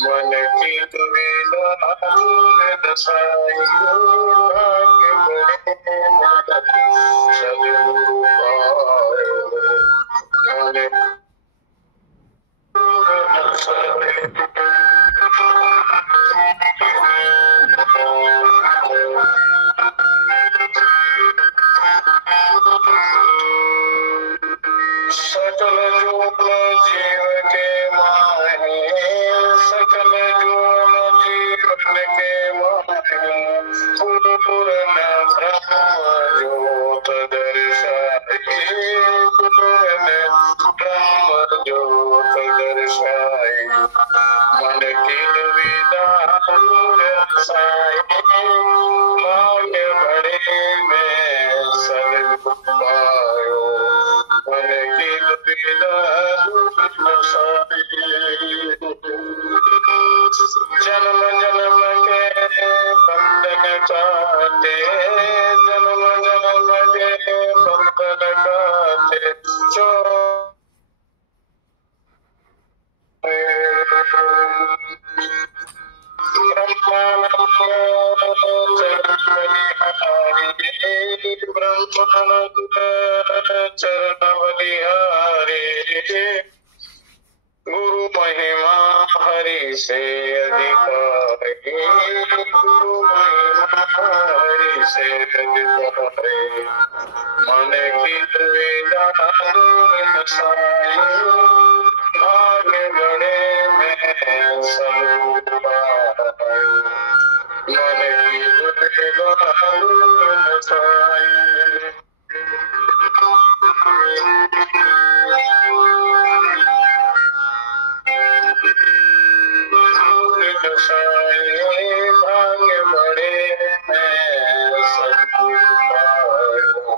मन की दुविधा दूर दसाइयो, भाग्य बड़े सद्गुरु पायो। मन सकल जुग जीव के माहे, सकल जुग जीवन के माहे, पूर्ण ब्रह्म ज्योत दर्शाए, पूर्ण ब्रह्म ज्योत दर्शाए। मन की दुविधा दूर हसाए, भाग्य बड़े में सद्गुरु पायो। मन की दुविधा दूर हसाए, जन्म जन्म के बंधन काटे, जन्म जन्म के बंधन काटे, जो ब्रह्मानंद चरण बलिहारी, गुरु महिमा हरि से अधिकारी, गुरु महिमा हरि से अधिकारी। मन की दुविधा दूर हसाए, भाग्य बड़े में सद्गुरु पायो। मन की दुविधा दूर हसाए, भाग्य बड़े में सद्गुरु पायो।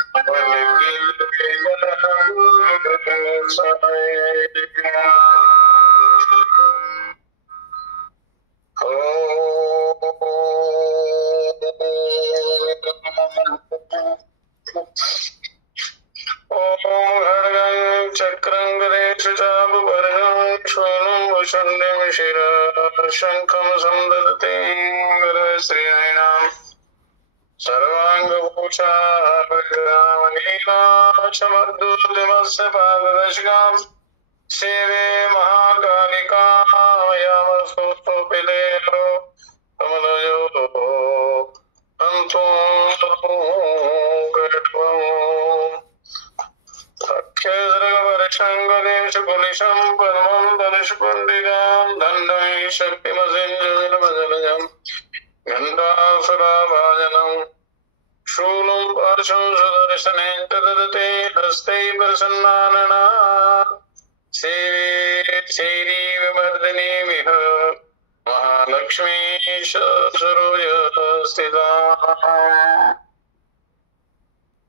मन की दुविधा दूर हसाए। ओम चक्रं गणेश चापवर्गं श्वेनं शून्यं शिरः शंखं संदधते श्रीहरिणां सर्वांगभूषा समद्दुतिमस्य पाददशकां सेवे महाकालिकायामस्तुपिलेनो कमलयो अंतो अक्षयसर्गवर्षङ्गदेशकुलिशं परमं धनुष्पण्डितां दण्डं शक्तिमसिञ्जविर्मजलजं गन्धासुराभाजनं शूलं पार्श्वं सुदर्शनेन तदते हस्ते प्रसन्नानना सेरीविवर्धिनीमिह महालक्ष्मी सरोज स्थिता।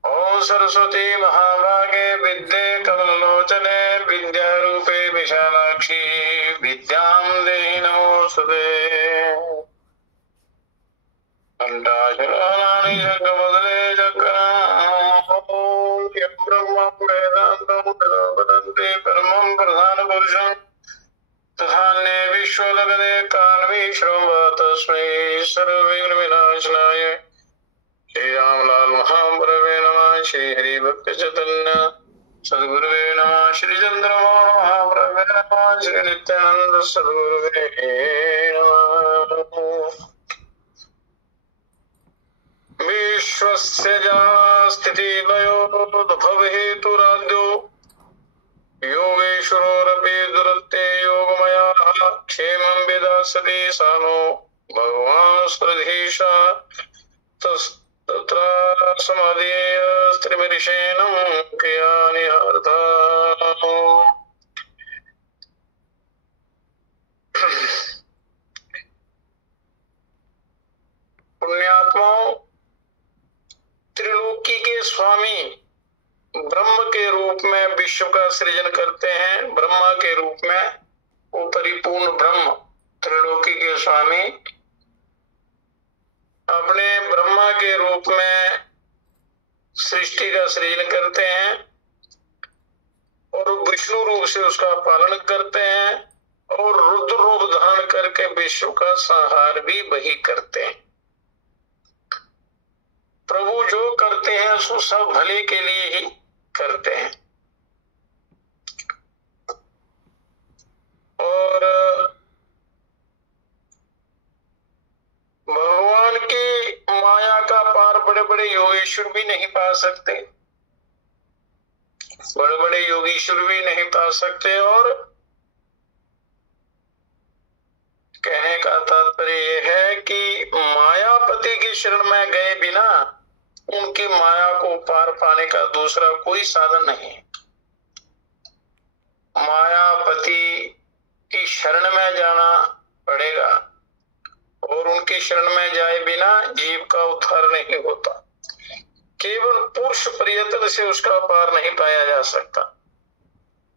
ओम सरस्वती महाभागे विद्ये कमललोचने विद्यारूपे विशालाक्षी विद्यां देहि नमोस्तुते। घंटाचलानि जगमदले चक्रां यं ब्रह्मं वेदान्तं ततो वदन्ति परमं प्रधानपुरुषं तथान्ये विश्वलगदे कालमीश्वरं वा तस्मै सर्वविघ्नविनाशनाय श्री रामलाल महाप्रभवे नमः। श्री हरि भक्त चैतन्य सद्गुरुवे नमः। श्री चंद्रमोहन महाप्रभवे नमः। श्री नित्यानंद सद्गुरुवे नमः। विश्वस्य स्थितिलयो भवहेतुराद्यो योगेश्वरोरपि दुरत्ते योगमया क्षेमं विदास्यति सानो भगवान् स्वधीशा तत्र समाधीय स्त्रिमिरिषेणं क्रियाणि अर्था। पुण्यात्माओं, त्रिलोकी के स्वामी ब्रह्म के रूप में विश्व का सृजन करते हैं। ब्रह्मा के रूप में वो परिपूर्ण ब्रह्म त्रिलोकी के स्वामी अपने ब्रह्मा के रूप में सृष्टि का सृजन करते हैं और विष्णु रूप से उसका पालन करते हैं और रुद्र रूप धारण करके विश्व का संहार भी वही करते हैं। प्रभु जो करते हैं उसको सब भले के लिए ही करते हैं। और भगवान की माया का पार बड़े बड़े योगेश्वर भी नहीं पा सकते, बड़े बड़े योगीश्वर भी नहीं पा सकते। और कहने का तात्पर्य यह है कि मायापति की शरण में गए बिना उनकी माया को पार पाने का दूसरा कोई साधन नहीं। मायापति की शरण में जाना पड़ेगा और उनकी शरण में जाए बिना जीव का उद्धार नहीं होता। केवल पुरुष प्रयत्न से उसका पार नहीं पाया जा सकता।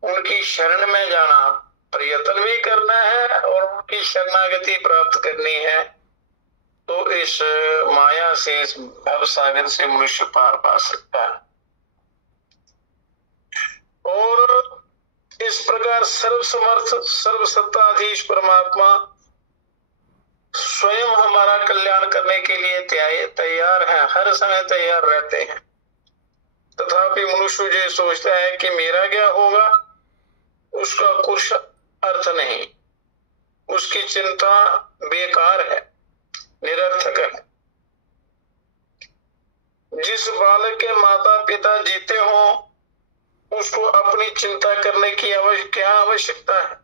उनकी शरण में जाना, प्रयत्न भी करना है और उनकी शरणागति प्राप्त करनी है, तो इस माया से, इस भव सागर से मनुष्य पार पा सकता है। और इस प्रकार सर्वसमर्थ सर्वसत्ताधीश परमात्मा स्वयं हमारा कल्याण करने के लिए तैयार है, हर समय तैयार रहते हैं। तथापि मनुष्य ये सोचता है कि मेरा क्या होगा, उसका कुछ अर्थ नहीं, उसकी चिंता बेकार है, निरर्थक है। जिस बालक के माता पिता जीते हों उसको अपनी चिंता करने की क्या आवश्यकता है,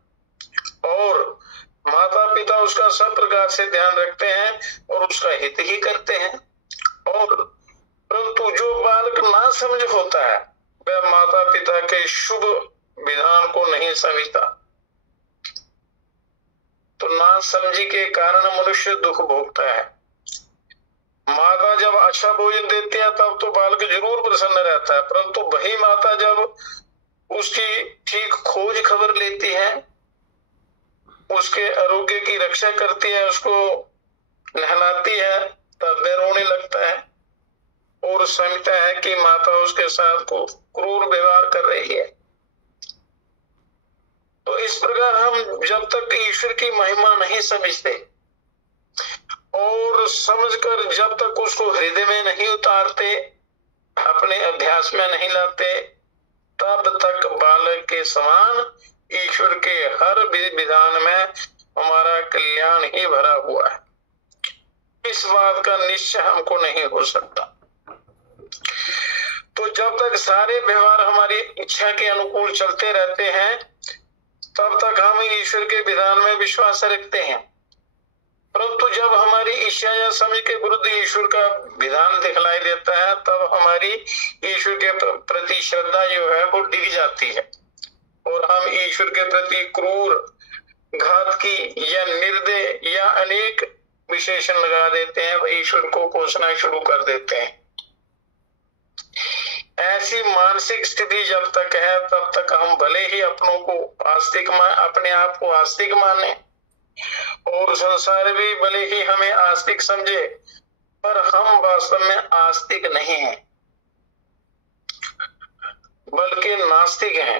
और माता पिता उसका सब प्रकार से ध्यान रखते हैं और उसका हित ही करते हैं। और परंतु जो बालक ना समझ होता है वह माता पिता के शुभ विधान को नहीं समझता, तो ना समझी के कारण मनुष्य दुख भोगता है। माता जब अच्छा भोजन देती है तब तो बालक जरूर प्रसन्न रहता है, परंतु वही माता जब उसकी ठीक खोज खबर लेती है, उसके आरोग्य की रक्षा करती है, उसको नहलाती है, तब वह रोने लगता है और समझता है कि माता उसके साथ को क्रूर व्यवहार कर रही है। तो इस प्रकार हम जब तक ईश्वर की महिमा नहीं समझते और समझकर जब तक उसको हृदय में नहीं उतारते, अपने अभ्यास में नहीं लाते, तब तक बालक के समान ईश्वर के हर विधान में हमारा कल्याण ही भरा हुआ है। इस बात का निश्चय हमको नहीं हो सकता। तो जब तक सारे व्यवहार हमारी इच्छा के अनुकूल चलते रहते हैं तब तक हम ईश्वर के विधान में विश्वास रखते हैं, परंतु जब हमारी इच्छा या समझ के विरुद्ध ईश्वर का विधान दिखलाई देता है तब हमारी ईश्वर के प्रति श्रद्धा जो है वो डिग जाती है और हम ईश्वर के प्रति क्रूर, घातकी या निर्दय या अनेक विशेषण लगा देते हैं, ईश्वर को कोसना शुरू कर देते हैं। ऐसी मानसिक स्थिति जब तक है तब तक हम भले ही अपने आप को आस्तिक माने और संसार भी भले ही हमें आस्तिक समझे, पर हम वास्तव में आस्तिक नहीं हैं बल्कि नास्तिक हैं,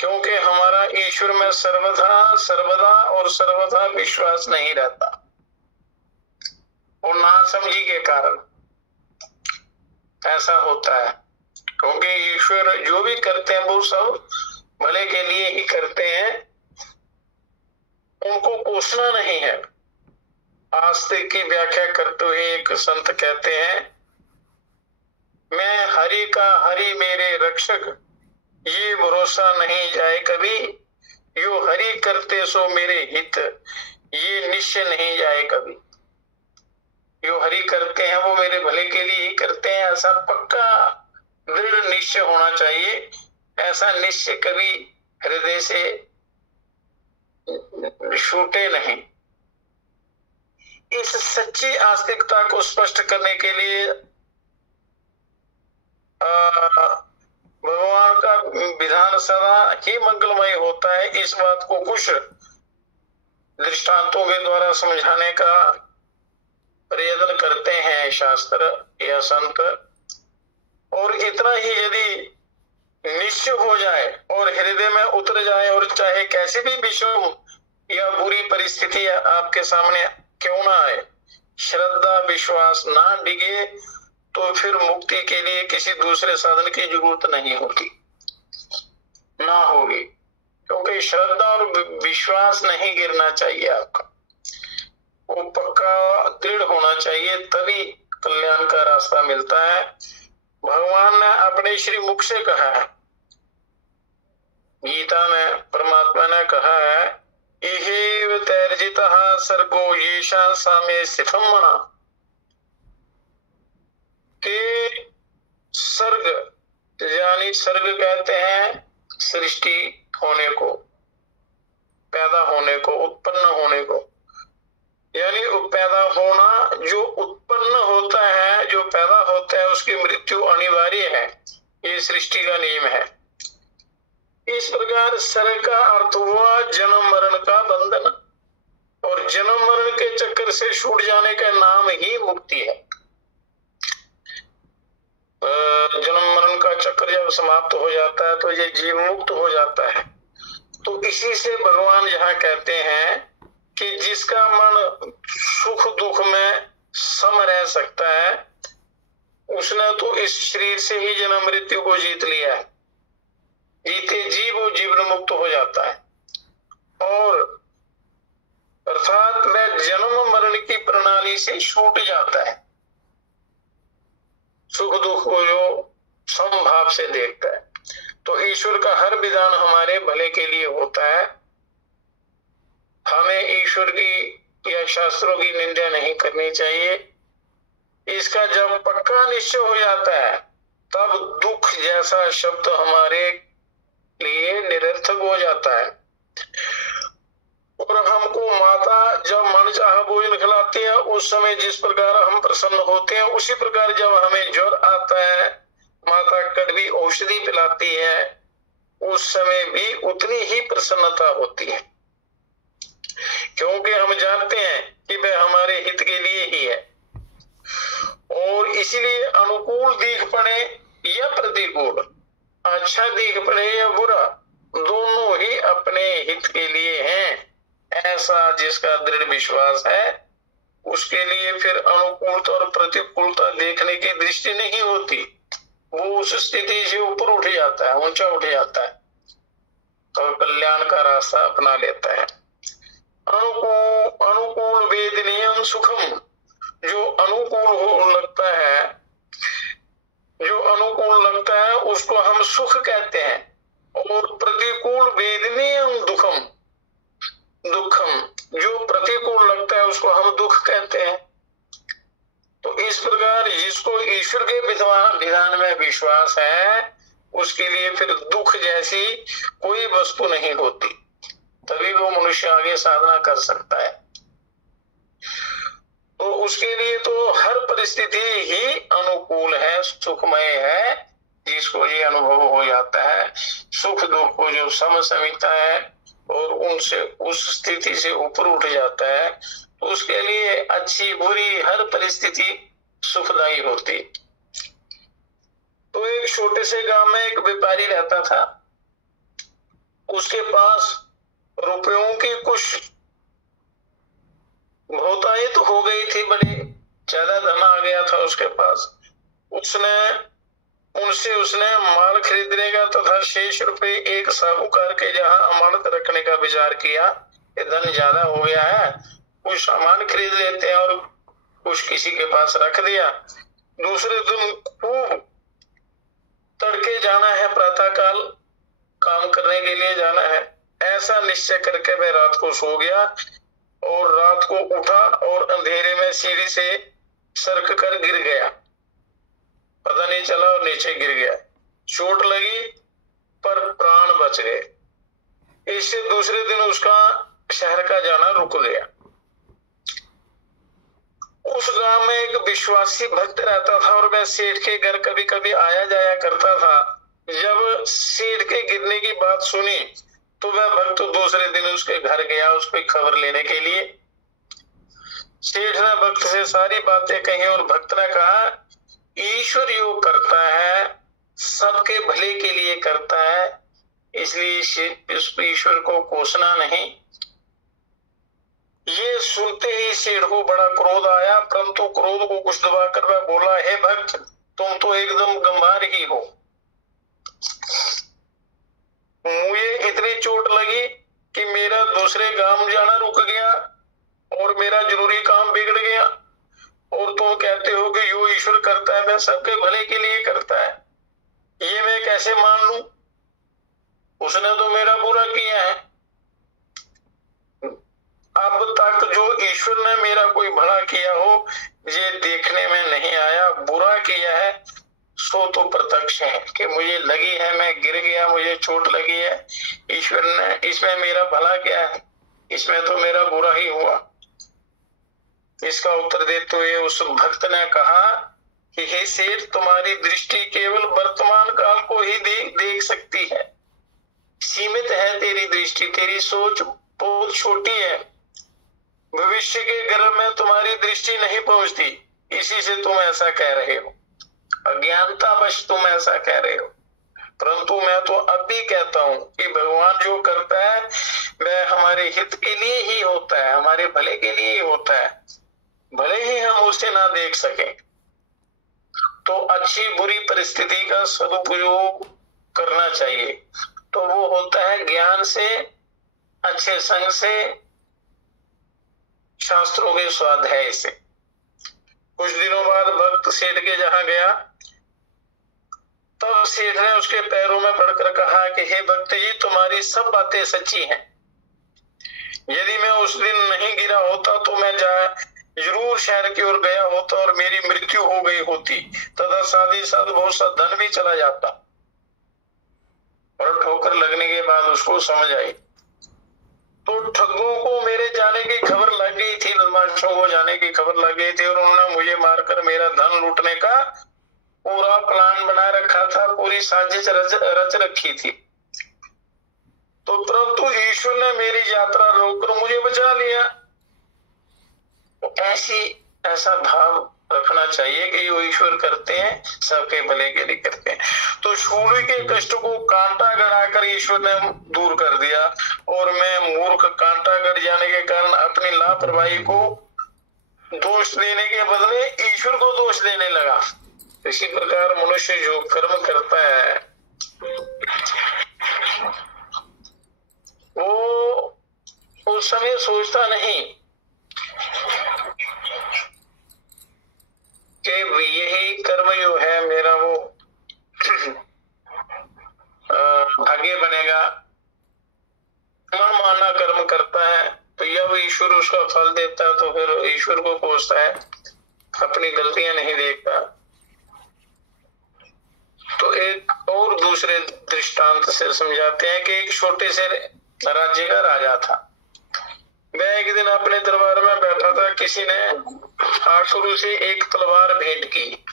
क्योंकि हमारा ईश्वर में सर्वदा और सर्वथा विश्वास नहीं रहता और नासमझी के कारण ऐसा होता है। क्योंकि ईश्वर जो भी करते हैं वो सब भले के लिए ही करते हैं, उनको कोसना नहीं है। आस्तिक की व्याख्या करते हुए एक संत कहते हैं, मैं हरि का हरि मेरे रक्षक, ये भरोसा नहीं जाए कभी, यो हरि करते सो मेरे हित, ये निश्चय नहीं जाए कभी। जो हरि करते हैं वो मेरे भले के लिए ही करते हैं, ऐसा पक्का दृढ़ निश्चय होना चाहिए। ऐसा निश्चय कभी हृदय से छूटे नहीं। इस सच्ची आस्तिकता को स्पष्ट करने के लिए भगवान का विधान सदा ही मंगलमय होता है। इस बात को कुछ दृष्टांतों के द्वारा समझाने का प्रयत्न करते हैं शास्त्र या संत। और इतना ही यदि निश्चय हो जाए और हृदय में उतर जाए, और चाहे कैसी भी विषम या बुरी परिस्थिति आपके सामने क्यों ना आए, श्रद्धा विश्वास ना डिगे, तो फिर मुक्ति के लिए किसी दूसरे साधन की जरूरत नहीं होती, ना होगी। क्योंकि श्रद्धा और विश्वास नहीं गिरना चाहिए आपका, वो पक्का दृढ़ होना चाहिए, तभी कल्याण का रास्ता मिलता है। भगवान ने अपने श्री मुख से कहा है, गीता में परमात्मा ने कहा है, इहेव तैर्जितः सर्गो येषां साम्ये स्थितं मनः, कि सर्ग यानी सर्ग कहते हैं सृष्टि होने को, पैदा होने को, उत्पन्न होने को, यानी पैदा होना, जो उत्पन्न होता है, जो पैदा होता है उसकी मृत्यु अनिवार्य है, ये सृष्टि का नियम है। इस प्रकार सर्ग का अर्थ हुआ जन्म मरण का बंधन, और जन्म मरण के चक्कर से छूट जाने का नाम ही मुक्ति है। जन्म मरण का चक्कर जब समाप्त हो जाता है तो ये जीव मुक्त हो जाता है। तो इसी से भगवान यहाँ कहते हैं कि जिसका मन सुख दुख में सम रह सकता है, उसने तो इस शरीर से ही जन्म मृत्यु को जीत लिया है, जीते जी वो जीवन मुक्त हो जाता है, और अर्थात वह जन्म मरण की प्रणाली से छूट जाता है, सुख दुख को जो समभाव से देखता है। तो ईश्वर का हर विधान हमारे भले के लिए होता है, हमें ईश्वर की या शास्त्रों की निंदा नहीं करनी चाहिए। इसका जब पक्का निश्चय हो जाता है, तब दुख जैसा शब्द हमारे लिए निरर्थक हो जाता है। और हमको माता जब मन चाहा भोजन खिलाती है, उस समय जिस प्रकार हम प्रसन्न होते हैं, उसी प्रकार जब हमें ज्वर आता है, माता कड़वी औषधि पिलाती है, उस समय भी उतनी ही प्रसन्नता होती है, क्योंकि हम जानते हैं कि वह हमारे हित के लिए ही है। और इसीलिए अनुकूल दिख पड़े या प्रतिकूल, अच्छा दिख पड़े या बुरा, दोनों ही अपने हित के लिए हैं। ऐसा जिसका दृढ़ विश्वास है, उसके लिए फिर अनुकूलता और प्रतिकूलता देखने की दृष्टि नहीं होती, वो उस स्थिति से ऊपर उठ जाता है, ऊंचा उठ जाता है और कल्याण का रास्ता अपना लेता है। अनुकूल वेदनीयम सुखम, जो अनुकूल हो लगता है, जो अनुकूल लगता है उसको हम सुख कहते हैं, और प्रतिकूल वेदनीयम दुखम, जो प्रतिकूल लगता है उसको हम दुख कहते हैं। तो इस प्रकार जिसको ईश्वर के विधान में विश्वास है, उसके लिए फिर दुख जैसी कोई वस्तु नहीं होती, तभी वो मनुष्य आगे साधना कर सकता है। तो उसके लिए तो हर परिस्थिति ही अनुकूल है, सुखमय है, जिसको ये अनुभव हो जाता है। सुख दुख को जो समझता है और उनसे उस स्थिति से ऊपर उठ जाता है, तो उसके लिए अच्छी बुरी हर परिस्थिति सुखदायी होती। तो एक छोटे से गांव में एक व्यापारी रहता था, उसके पास रुपयों की कुछ बहुतायत तो हो गई थी, बड़ी ज्यादा धन आ गया था उसके पास। उसने माल खरीदने का तथा शेष रुपए एक साहूकार के जहां अमानत रखने का विचार किया। ये धन ज्यादा हो गया है, कुछ सामान खरीद लेते हैं और कुछ किसी के पास रख दिया। दूसरे दिन खूब तड़के जाना है, प्रातःकाल काम करने के लिए जाना है, ऐसा निश्चय करके मैं रात को सो गया और रात को उठा और अंधेरे में सीढ़ी से सरक कर गिर गया, पता नहीं चला और नीचे गिर गया। चोट लगी पर प्राण बच गए। इससे दूसरे दिन उसका शहर का जाना रुक गया। उस गांव में एक विश्वासी भक्त रहता था और वह सेठ के घर कभी कभी आया जाया करता था। जब सेठ के गिरने की बात सुनी तो वह भक्त दूसरे दिन उसके घर गया उसकी खबर लेने के लिए। सेठ ने भक्त से सारी बातें कही और भक्त ने कहा, ईश्वर योग करता है, सबके भले के लिए करता है, इसलिए ईश्वर को कोसना नहीं। ये सुनते ही सेठ को बड़ा क्रोध आया, परंतु क्रोध को कुछ दबाकर वह बोला, हे भक्त, तुम तो एकदम गंभीर ही हो। मुझे इतनी चोट लगी कि मेरा दूसरे गांव जाना रुक गया और मेरा जरूरी काम बिगड़ गया, और तुम कहते हो कि जो ईश्वर करता है वह सबके भले के लिए करता है। ये मैं कैसे मान लूं? उसने तो मेरा बुरा किया है। अब तक जो ईश्वर ने मेरा कोई भला किया हो ये देखने में नहीं आया, बुरा किया है सो तो प्रत्यक्ष है कि मुझे लगी है, मैं गिर गया, मुझे चोट लगी है। ईश्वर ने इसमें मेरा भला क्या है? इसमें तो मेरा बुरा ही हुआ। इसका उत्तर देते हुए उस भक्त ने कहा कि हे सेठ, तुम्हारी दृष्टि केवल वर्तमान काल को ही देख सकती है, सीमित है तेरी दृष्टि, तेरी सोच बहुत छोटी है, भविष्य के गर्भ में तुम्हारी दृष्टि नहीं पहुंचती, इसी से तुम ऐसा कह रहे हो, अज्ञानतावश तुम ऐसा कह रहे हो। परंतु मैं तो अब भी कहता हूं कि भगवान जो करता है वह हमारे हित के लिए ही होता है, हमारे भले के लिए ही होता है, भले ही हम उसे ना देख सकें। तो अच्छी बुरी परिस्थिति का सदुपयोग करना चाहिए, तो वो होता है ज्ञान से, अच्छे संग से, शास्त्रों के स्वाध्याय से। कुछ दिनों बाद भक्त सेठ के जहां गया, तब सेठ ने उसके पैरों में पड़कर कहा कि हे भक्त जी, तुम्हारी सब बातें सच्ची हैं। यदि मैं उस दिन नहीं गिरा होता तो मैं जरूर शहर की ओर गया होता और मेरी मृत्यु हो गई होती, तथा साथ ही साथ बहुत सा धन भी चला जाता। और ठोकर लगने के बाद उसको समझ आई। तो ठगों को मेरे जाने की खबर लग गई थी, बदमाशों को जाने की खबर लग गई थी, और उन्होंने मुझे मारकर मेरा धन लूटने का पूरा प्लान बना रखा था, पूरी साजिश रच रखी थी। तो परंतु ईश्वर ने मेरी यात्रा रोककर मुझे बचा लिया। तो ऐसा भाव रखना चाहिए कि जो ईश्वर करते हैं सबके भले के लिए करते हैं। तो शूली के कष्ट को कांटा गड़ाकर ईश्वर ने दूर कर दिया, और मैं मूर्ख कांटा गड़ जाने के कारण अपनी लापरवाही को दोष देने के बदले ईश्वर को दोष देने लगा। इसी प्रकार मनुष्य जो कर्म करता है वो उस समय सोचता नहीं कि यही कर्म जो है मेरा वो भाग्य बनेगा। मनमाना कर्म करता है तो जब ईश्वर उसका फल देता है तो फिर ईश्वर को कोसता है, अपनी गलतियां नहीं देखता। तो एक और दूसरे दृष्टांत से समझाते हैं कि एक छोटे से राज्य का राजा था। वह एक दिन अपने दरबार में बैठा था, किसी ने आसुर से एक तलवार भेंट की।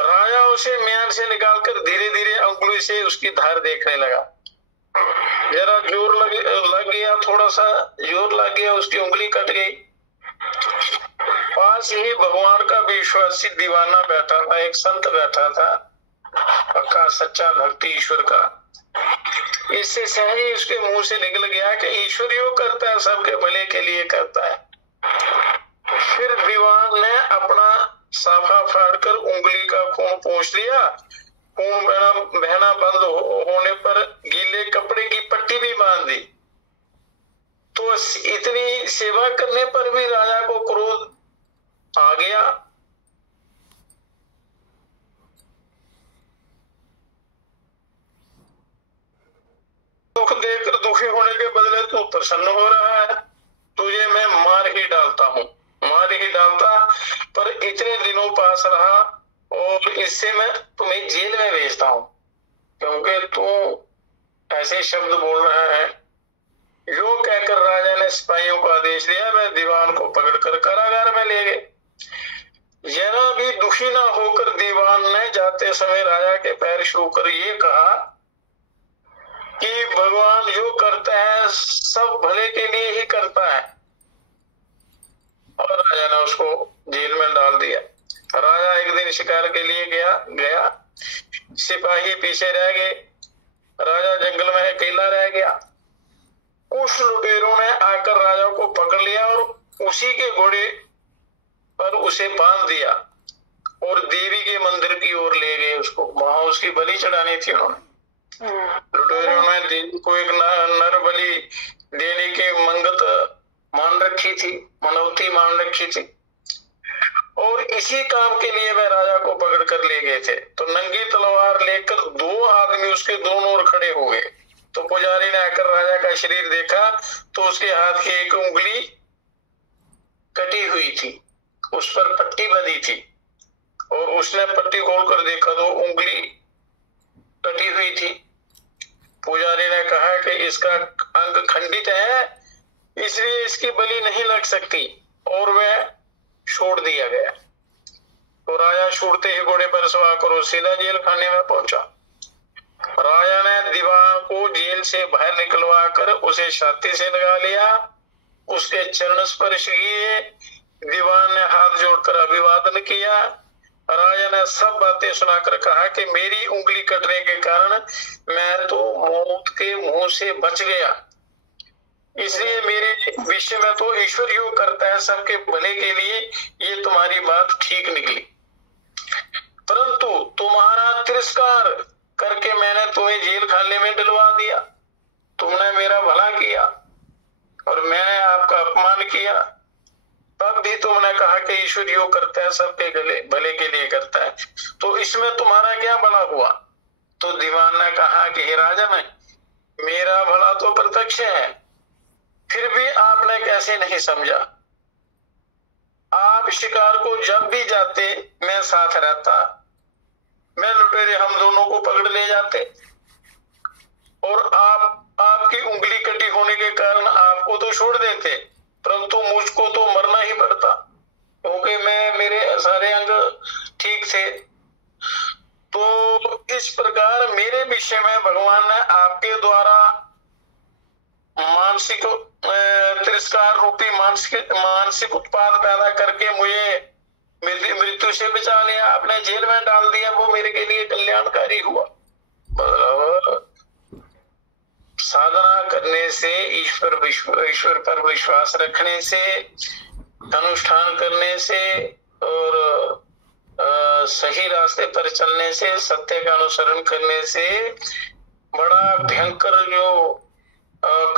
राजा उसे म्यान से निकालकर धीरे धीरे अंगुली से उसकी धार देखने लगा। जरा जोर लग गया, थोड़ा सा जोर लग गया, उसकी उंगली कट गई। पास ही भगवान का विश्वासी दीवाना बैठा था, एक संत बैठा था, पक्का सच्चा भक्ति ईश्वर का। इससे सहज ही उसके मुंह से निकल गया कि ईश्वर यो करता है, सबके भले के लिए करता है। फिर दीवान ने अपना साफा फाड़कर उंगली का खून पोंछ दिया। खून बहना बंद होने पर गीले कपड़े की पट्टी भी बांध दी। तो इतनी सेवा करने पर भी राजा को क्रोध आ गया। दुख देकर दुखी होने के बदले तू प्रसन्न हो रहा है, तुझे मैं मार ही डालता, पर इतने दिनों पास रहा और इससे मैं तुम्हें जेल में भेजता हूं, क्योंकि तू ऐसे शब्द बोल रहा है। यो कहकर राजा ने सिपाहियों को आदेश दिया, वह दीवान को पकड़कर कारागार में ले गए। जरा भी दुखी ना होकर दीवान ने जाते समय राजा के पैर छूकर ये कहा कि भगवान जो करता है सब भले के लिए ही करता है, और राजा ने उसको जेल में डाल दिया। राजा एक दिन शिकार के लिए गया। सिपाही पीछे रह गए, राजा जंगल में अकेला रह गया। कुछ लुटेरों ने आकर राजा को पकड़ लिया और उसी के घोड़े पर उसे बांध दिया और देवी के मंदिर की ओर ले गए उसको। वहां उसकी बलि चढ़ानी थी उन्होंने। लुटेरों ने देवी को एक नर बलि देने की मंगत मान रखी थी, मनौती मान रखी थी, और इसी काम के लिए वह राजा को पकड़ कर ले गए थे। तो नंगी तलवार लेकर 2 आदमी उसके दोनों ओर खड़े हो गए। तो पुजारी ने आकर राजा का शरीर देखा तो उसके हाथ की एक उंगली कटी हुई थी, उस पर पट्टी बंधी थी, और उसने पट्टी खोलकर देखा तो उंगली कटी हुई थी। पुजारी ने कहा कि इसका अंग खंडित है, इसलिए इसकी बलि नहीं लग सकती, और वह छोड़ दिया गया। तो राजा छूटते ही घोड़े पर सवार करो सीधा जेल खाने में पहुंचा। राजा ने दीवान को जेल से बाहर निकलवा कर उसे छाती से लगा लिया, उसके चरण स्पर्श किए। दीवान ने हाथ जोड़कर अभिवादन किया। राजा ने सब बातें सुनाकर कहा कि मेरी उंगली कटने के कारण मैं तो मौत के मुंह से बच गया, इसलिए मेरे विषय में तो ईश्वर योग करता है सबके भले के लिए। ये तुम्हारी बात ठीक निकली, परंतु तुम्हारा तिरस्कार करके मैंने तुम्हें जेल खाने में डलवा दिया। तुमने मेरा भला किया और मैंने आपका अपमान किया, तब भी तुमने कहा कि ईश्वर योग करता है सबके भले के लिए करता है, तो इसमें तुम्हारा क्या भला हुआ? तो दीवान ने कहा कि हे राजा, मेरा भला तो प्रत्यक्ष है, फिर भी आपने कैसे नहीं समझा? आप शिकार को जब भी जाते मैं साथ रहता, मैं लुटेरे हम दोनों को पकड़ ले जाते, और आपकी उंगली कटी होने के कारण आपको तो छोड़ देते, परंतु मुझको तो मरना ही पड़ता, क्योंकि मेरे सारे अंग ठीक थे। तो इस प्रकार मेरे विषय में भगवान ने आपके द्वारा मानसिक तिरस्कार रूपी मानसिक उत्पाद पैदा करके मुझे मृत्यु से बचा लिया, आपने जेल में डाल दिया, वो मेरे के लिए कल्याणकारी हुआ। मतलब साधना करने से, ईश्वर पर विश्वास रखने से, अनुष्ठान करने से और सही रास्ते पर चलने से, सत्य का अनुसरण करने से बड़ा भयंकर जो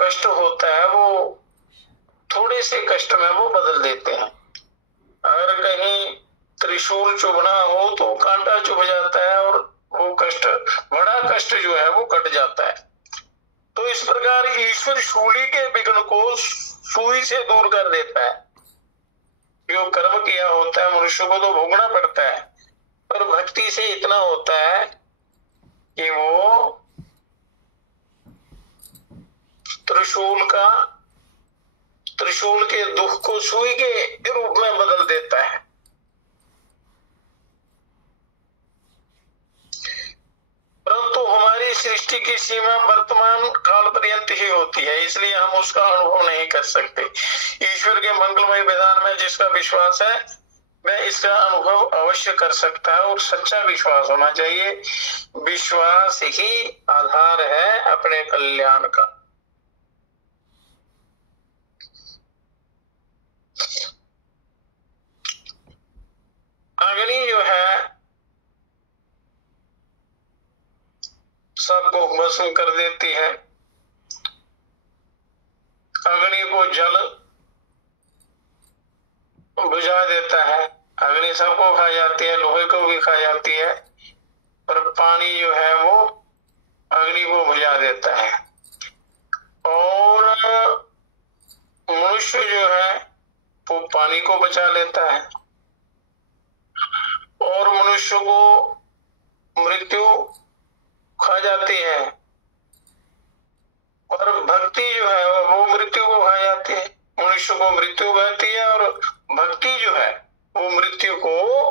कष्ट होता है वो थोड़े से कष्ट में वो बदल देते हैं। अगर कहीं त्रिशूल चुभना हो तो कांटा चुभ जाता है और वो कष्ट, बड़ा कष्ट जो है वो कट जाता है। तो इस प्रकार ईश्वर शूली के विघ्न को सुई से दूर कर देता है। जो कर्म किया होता है मनुष्य को तो भोगना पड़ता है, पर भक्ति से इतना होता है कि वो त्रिशूल के दुख को सुई के रूप में बदल देता है। परंतु हमारी सृष्टि की सीमा वर्तमान काल पर्यंत ही होती है, इसलिए हम उसका अनुभव नहीं कर सकते। ईश्वर के मंगलमय विधान में जिसका विश्वास है वह इसका अनुभव अवश्य कर सकता है, और सच्चा विश्वास होना चाहिए। विश्वास ही आधार है अपने कल्याण का। अग्नि जो है सबको भस्म कर देती है। अग्नि को जल बुझा देता है, अग्नि सबको खा जाती है, लोहे को भी खा जाती है, पर पानी जो है वो अग्नि को बुझा देता है। और मनुष्य जो है वो पानी को बचा लेता है, और मनुष्य को मृत्यु खा जाती है, और भक्ति जो है वो मृत्यु को खा जाती है। मनुष्य को मृत्यु बहती है और भक्ति जो है वो मृत्यु को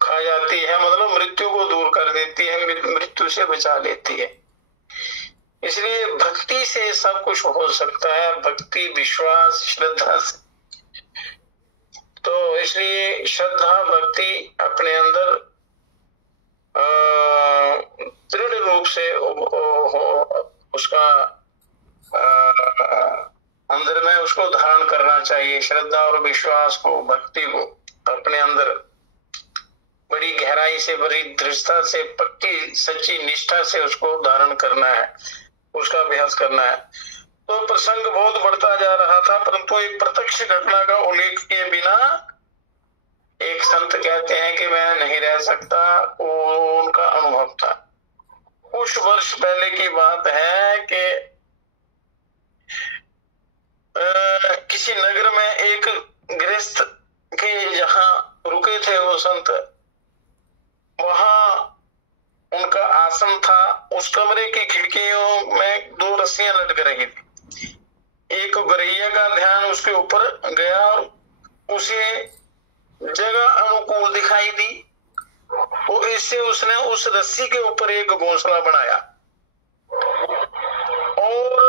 खा जाती है, मतलब मृत्यु को दूर कर देती है, मृत्यु से बचा लेती है। इसलिए भक्ति से सब कुछ हो सकता है, भक्ति, विश्वास, श्रद्धा से। तो इसलिए श्रद्धा भक्ति अपने अंदर रूप से उसका अंदर में उसको धारण करना चाहिए। श्रद्धा और विश्वास को, भक्ति को अपने अंदर बड़ी गहराई से, बड़ी दृढ़ता से, पक्की सच्ची निष्ठा से उसको धारण करना है, उसका अभ्यास करना है। तो प्रसंग बहुत बढ़ता जा रहा था, परंतु एक प्रत्यक्ष घटना का उल्लेख किए बिना एक संत कहते हैं कि मैं नहीं रह सकता, वो उनका अनुभव था। कुछ वर्ष पहले की बात है कि किसी नगर में एक गृहस्थ के जहां रुके थे वो संत, वहां उनका आसन था। उस कमरे की खिड़कियों में 2 रस्सियां लटक रही थी। एक गौरैया का ध्यान उसके ऊपर गया और उसे जगह अनुकूल दिखाई दी, तो इससे उसने उस रस्सी के ऊपर एक घोंसला बनाया। और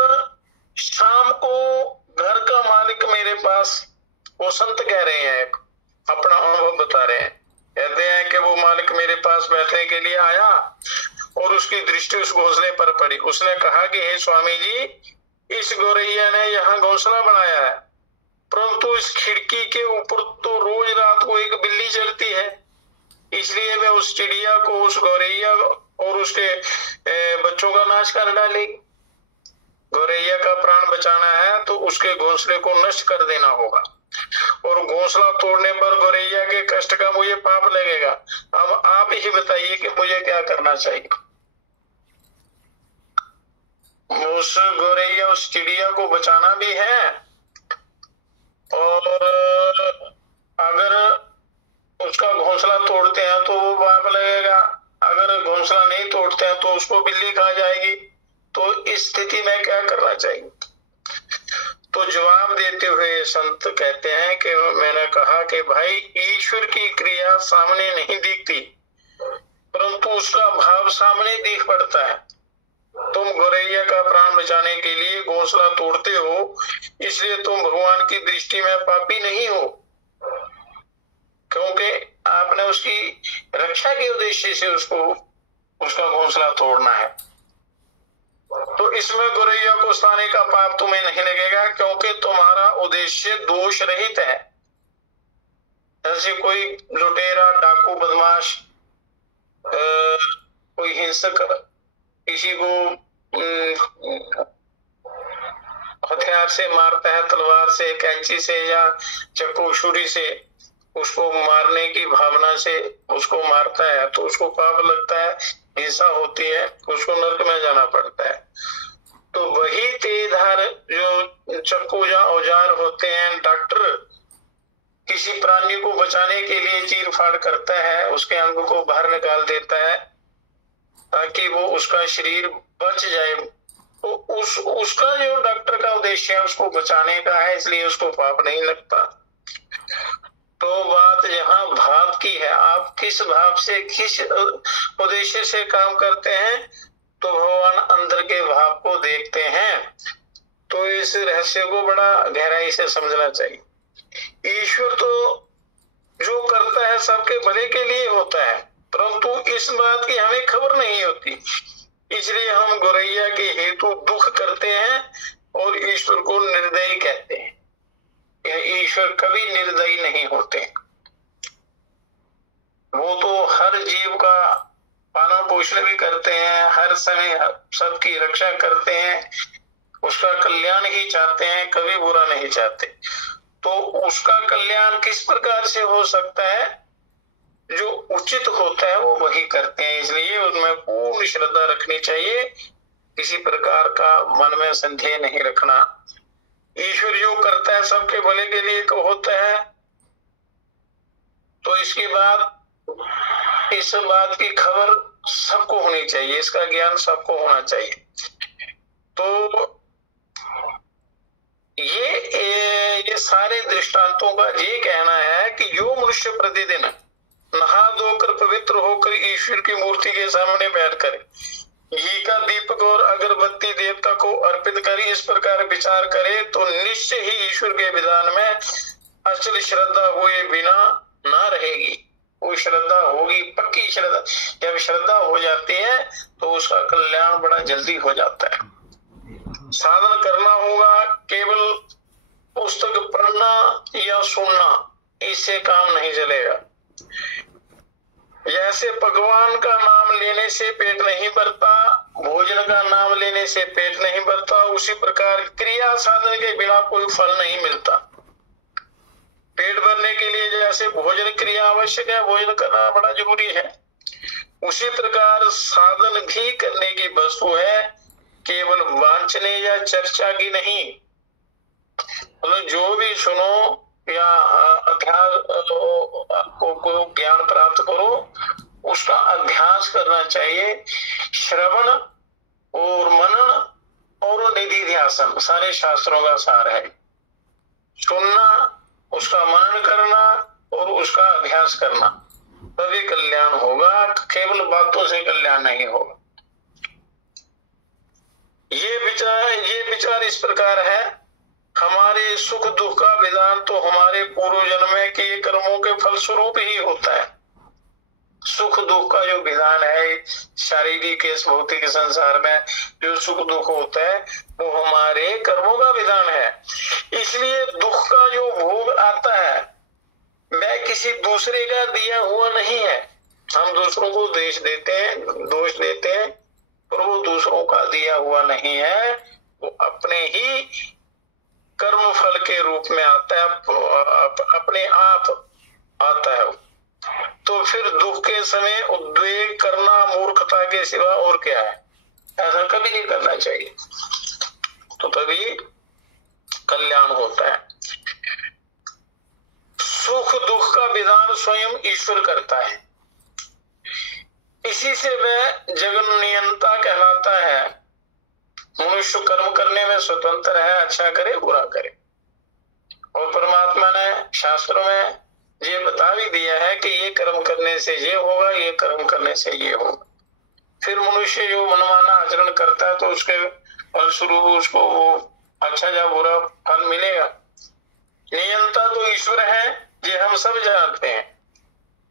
शाम को घर का मालिक मेरे पास, वो संत कह रहे हैं, अपना अनुभव बता रहे हैं, कहते हैं कि वो मालिक मेरे पास बैठने के लिए आया और उसकी दृष्टि उस घोंसले पर पड़ी। उसने कहा कि हे स्वामी जी, इस गौरैया ने यहाँ घोंसला बनाया है, परंतु इस खिड़की के ऊपर तो रोज रात को एक बिल्ली चलती है, इसलिए वह उस चिड़िया को, उस गौरैया और उसके बच्चों का नाश कर डालेगी। गौरैया का प्राण बचाना है तो उसके घोंसले को नष्ट कर देना होगा, और घोंसला तोड़ने पर गौरैया के कष्ट का मुझे पाप लगेगा। अब आप ही बताइए कि मुझे क्या करना चाहिए। उस गौरैया, उस चिड़िया को बचाना भी है, और अगर उसका घोंसला तोड़ते हैं तो वो पाप लगेगा, अगर घोंसला नहीं तोड़ते हैं तो उसको बिल्ली खा जाएगी। तो इस स्थिति में क्या करना चाहिए? तो जवाब देते हुए संत कहते हैं कि मैंने कहा कि भाई, ईश्वर की क्रिया सामने नहीं दिखती, परंतु उसका भाव सामने दिख पड़ता है। तुम गौरैया का प्राण बचाने के लिए घोंसला तोड़ते हो, इसलिए तुम भगवान की दृष्टि में पापी नहीं हो, क्योंकि आपने उसकी रक्षा के उद्देश्य से उसका घोंसला तोड़ना है। तो इसमें गौरैया को स्थाने का पाप तुम्हें नहीं लगेगा, क्योंकि तुम्हारा उद्देश्य दोष रहित है। जैसे कोई लुटेरा, डाकू, बदमाश, कोई हिंसक किसी को हथियार से मारता है, तलवार से, कैंची से या चाकू छुरी से, उसको मारने की भावना से उसको मारता है तो उसको पाप लगता है, हिंसा होती है, उसको नरक में जाना पड़ता है। तो वही तेजधार जो चाकू या औजार होते हैं, डॉक्टर किसी प्राणी को बचाने के लिए चीर फाड़ करता है, उसके अंग को बाहर निकाल देता है ताकि वो उसका शरीर बच जाए। तो उसका जो डॉक्टर का उद्देश्य है उसको बचाने का है, इसलिए उसको पाप नहीं लगता। तो बात यहाँ भाव की है, आप किस भाव से, किस उद्देश्य से काम करते हैं, तो भगवान अंदर के भाव को देखते हैं। तो इस रहस्य को बड़ा गहराई से समझना चाहिए। ईश्वर तो जो करता है सबके भले के लिए होता है, परंतु इस बात की हमें खबर नहीं होती, इसलिए हम गौरैया के हेतु दुख करते हैं और ईश्वर को निर्दयी कहते हैं। ईश्वर कभी निर्दयी नहीं होते, वो तो हर जीव का पालन पोषण भी करते हैं, हर समय सबकी रक्षा करते हैं, उसका कल्याण ही चाहते हैं, कभी बुरा नहीं चाहते। तो उसका कल्याण किस प्रकार से हो सकता है? जो उचित होता है वो वही करते हैं, इसलिए उनमें पूर्ण श्रद्धा रखनी चाहिए, किसी प्रकार का मन में संदेह नहीं रखना। ईश्वर जो करता है सबके भले के लिए होता है। तो इसके बाद इस बात की खबर सबको होनी चाहिए, इसका ज्ञान सबको होना चाहिए। तो ये सारे दृष्टांतों का ये कहना है कि जो मनुष्य प्रतिदिन नहा धोकर पवित्र होकर ईश्वर की मूर्ति के सामने बैठकर घी का दीपक और अगरबत्ती देवता को अर्पित कर इस प्रकार विचार करे, तो निश्चय ही ईश्वर के विधान में अचल श्रद्धा हुए बिना ना रहेगी। वो श्रद्धा होगी, पक्की श्रद्धा। जब श्रद्धा हो जाती है तो उसका कल्याण बड़ा जल्दी हो जाता है। साधन करना होगा, केवल पुस्तक पढ़ना या सुनना इससे काम नहीं चलेगा। जैसे भगवान का नाम लेने से पेट नहीं भरता, भोजन का नाम लेने से पेट नहीं भरता, उसी प्रकार क्रिया साधन के बिना कोई फल नहीं मिलता। पेट भरने के लिए जैसे भोजन क्रिया आवश्यक है, भोजन करना बड़ा जरूरी है, उसी प्रकार साधन भी करने की वस्तु है, केवल वांछने या चर्चा की नहीं। मतलब जो भी सुनो या अध्यास को ज्ञान प्राप्त करो, उसका अभ्यास करना चाहिए। श्रवण और मनन और निधि ध्यासन सारे शास्त्रों का सार है। सुनना, उसका मनन करना और उसका अभ्यास करना, तभी कल्याण होगा। केवल बातों से कल्याण नहीं होगा। ये विचार इस प्रकार है। हमारे सुख दुख का विधान तो हमारे पूर्व जन्म के कर्मों के फलस्वरूप ही होता है। सुख दुख का जो विधान है शारीरिक इस भौतिक संसार में जो सुख दुख होता है वो हमारे कर्मों का विधान है। इसलिए दुख का जो भोग आता है वह किसी दूसरे का दिया हुआ नहीं है। हम दूसरों को दोष देते हैं पर वो दूसरों का दिया हुआ नहीं है, वो अपने ही कर्म फल के रूप में आता है, अपने आप आता है। तो फिर दुख के समय उद्वेग करना मूर्खता के सिवा और क्या है? ऐसा कभी नहीं करना चाहिए, तो तभी कल्याण होता है। सुख दुख का विधान स्वयं ईश्वर करता है, इसी से वह जगन नियंता कहलाता है। मनुष्य कर्म करने में स्वतंत्र है, अच्छा करे बुरा करे। और परमात्मा ने शास्त्रों में ये बता भी दिया है कि ये कर्म करने से ये होगा, ये कर्म करने से ये होगा। फिर मनुष्य जो मनमाना आचरण करता है तो उसके फलस्वरूप उसको अच्छा या बुरा फल मिलेगा। नियंता तो ईश्वर है, ये हम सब जानते हैं।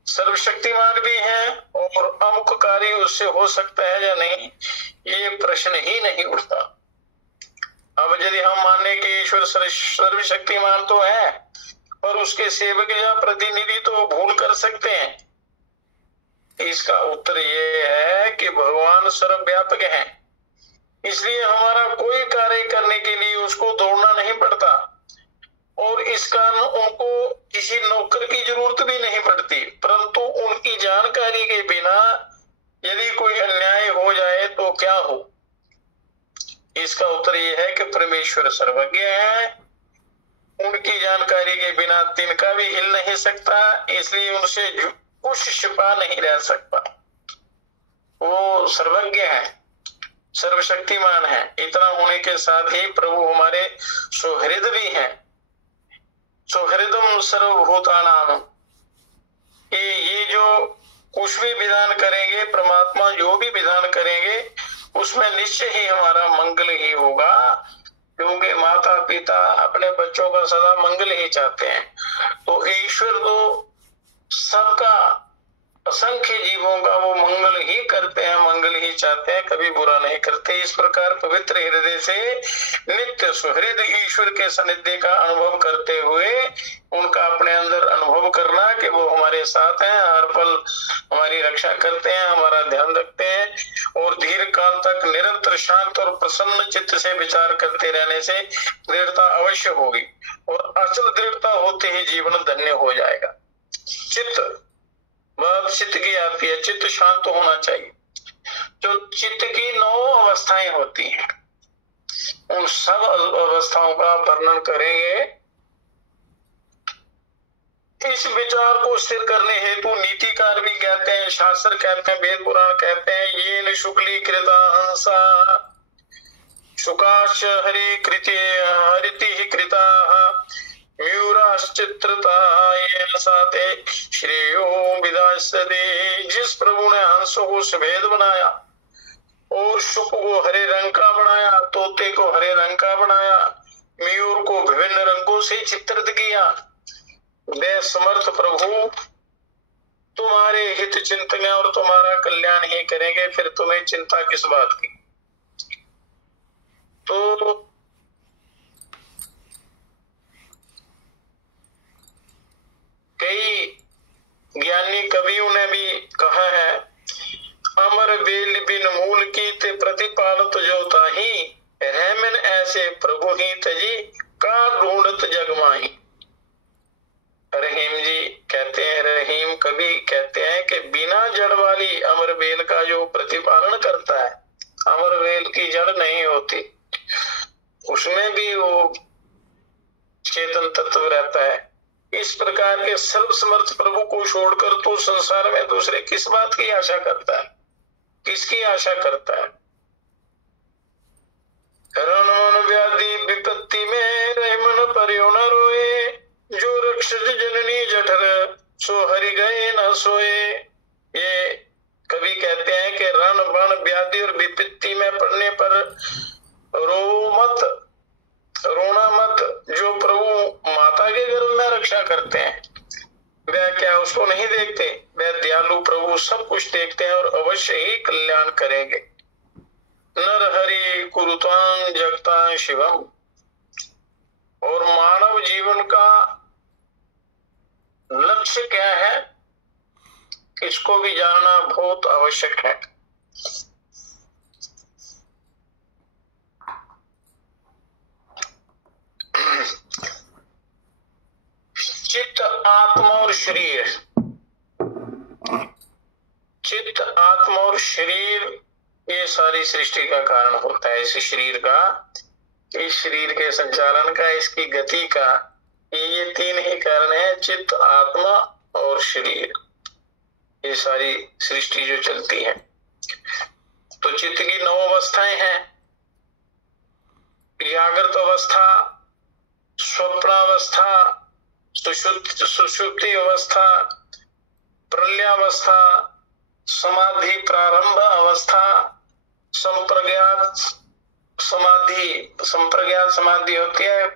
सर्वशक्तिमान भी है और अमुक कार्य उससे हो सकता है या नहीं, ये प्रश्न ही नहीं उठता। अब यदि हम माने कि ईश्वर सर्वशक्तिमान तो है पर उसके सेवक या प्रतिनिधि तो भूल कर सकते हैं, इसका उत्तर ये है कि भगवान सर्वव्यापक है, इसलिए हमारा कोई कार्य करने के लिए उसको दौड़ना नहीं पड़ता और इस कारण उनको किसी नौकर की जरूरत भी नहीं पड़ती। परंतु उनकी जानकारी के बिना यदि कोई अन्याय हो जाए तो क्या हो? इसका उत्तर यह है कि परमेश्वर सर्वज्ञ है, उनकी जानकारी के बिना तिनका भी हिल नहीं सकता, इसलिए उनसे कुछ छिपा नहीं रह सकता। वो सर्वज्ञ है, सर्वशक्तिमान है। इतना होने के साथ ही प्रभु हमारे सुहृद भी हैं। सुहृदम सर्वभूतानाम, ये जो कुछ भी विधान करेंगे, परमात्मा जो भी विधान करेंगे उसमें निश्चय ही हमारा मंगल ही होगा, क्योंकि माता पिता अपने बच्चों का सदा मंगल ही चाहते हैं। तो ईश्वर तो सबका, असंख्य जीवों का वो मंगल ही करते हैं, मंगल ही चाहते हैं, कभी बुरा नहीं करते। इस प्रकार पवित्र हृदय से नित्य सुहृद ईश्वर के सानिध्य का अनुभव करते हुए उनका अपने अंदर अनुभव करना कि वो हमारे साथ हैं, हर पल हमारी रक्षा करते हैं, हमारा ध्यान रखते हैं और दीर्घ काल तक निरंतर शांत और प्रसन्न चित्त से विचार करते रहने से दृढ़ता अवश्य होगी और अचल दृढ़ता होते ही जीवन धन्य हो जाएगा। चित्त बात चित्त की आती है, चित्त शांत होना चाहिए। जो चित्त की 9 अवस्थाएं होती हैं, उन सब अवस्थाओं का वर्णन करेंगे। इस विचार को स्थिर करने हेतु नीतिकार भी कहते हैं, शास्त्र कहते हैं, वेद पुराण कहते हैं, ये न शुक्ली कृता हंसा शुकाश हरि कृति हरिति कृता मयूराश्चित्रता साते श्रेयो विदासदे। जिस प्रभु ने हंसों को सफेद बनाया और शुक को हरे रंग का बनाया, तोते को हरे रंग का बनाया, मयूर को विभिन्न रंगों से चित्रित किया, वे समर्थ प्रभु तुम्हारे हित चिंतन और तुम्हारा कल्याण ही करेंगे, फिर तुम्हें चिंता किस बात की। तो कई ज्ञानी कवियों ने भी कहा है, अमर बेल बिन मूल की ते प्रतिपालत जो ताही, रहमन ऐसे प्रभु ही तजी का ढूंढत जगमाही। रहीम जी कहते हैं, रहीम कवि कहते हैं कि बिना जड़ वाली अमर बेल का जो प्रतिपालन करता है, अमर बेल की जड़ नहीं होती, उसमें भी वो चेतन तत्व रहता है। इस प्रकार के सर्वसमर्थ प्रभु को छोड़कर तू संसार में दूसरे किस बात की आशा करता है, किसकी आशा करता है। रण मन व्याधि विपत्ति में रहमन पर्यो न रोए, जो रक्षित जननी जठर सो हरि गए न सोए। ये कवि कहते हैं कि रण बन व्याधि और विपत्ति में पड़ने पर रो मत, रोना मत। जो प्रभु माता के गर्भ में रक्षा करते हैं, वह क्या उसको नहीं देखते? वह दयालु प्रभु सब कुछ देखते हैं और अवश्य ही कल्याण करेंगे। नर हरि कुरुतां जगतां शिवम। और मानव जीवन का लक्ष्य क्या है, इसको भी जानना बहुत आवश्यक है। चित्त, आत्मा और शरीर। चित्त, आत्मा और शरीर ये सारी सृष्टि का कारण होता है। इस शरीर का, इस शरीर के संचालन का, इसकी गति का, ये तीन ही कारण है, चित्त, आत्मा और शरीर। ये सारी सृष्टि जो चलती है। तो चित्त की 9 अवस्थाएं हैं। जागृत अवस्था, स्वप्नावस्था, सुषुप्ति अवस्था, प्रलयावस्था, समाधि प्रारंभ अवस्था, संप्रज्ञात समाधि। संप्रज्ञात समाधि होती है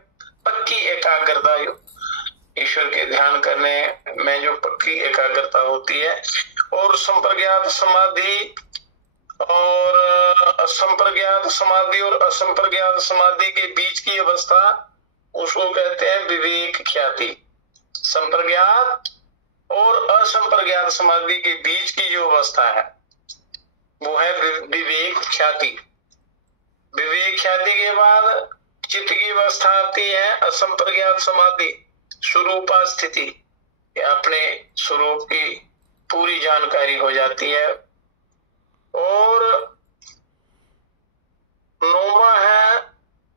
पक्की एकाग्रता, ईश्वर के ध्यान करने में जो पक्की एकाग्रता होती है। और संप्रज्ञात समाधि और असंप्रज्ञात समाधि और असंप्रज्ञात समाधि के बीच की अवस्था, उसको कहते हैं विवेक ख्याति। संप्रज्ञात और असंप्रज्ञात समाधि के बीच की जो अवस्था है वो है विवेक ख्याति। विवेक ख्याति के बाद चित्त की अवस्था आती है असंप्रज्ञात समाधि, स्वरूपा स्थिति। अपने स्वरूप की पूरी जानकारी हो जाती है। और 9वां है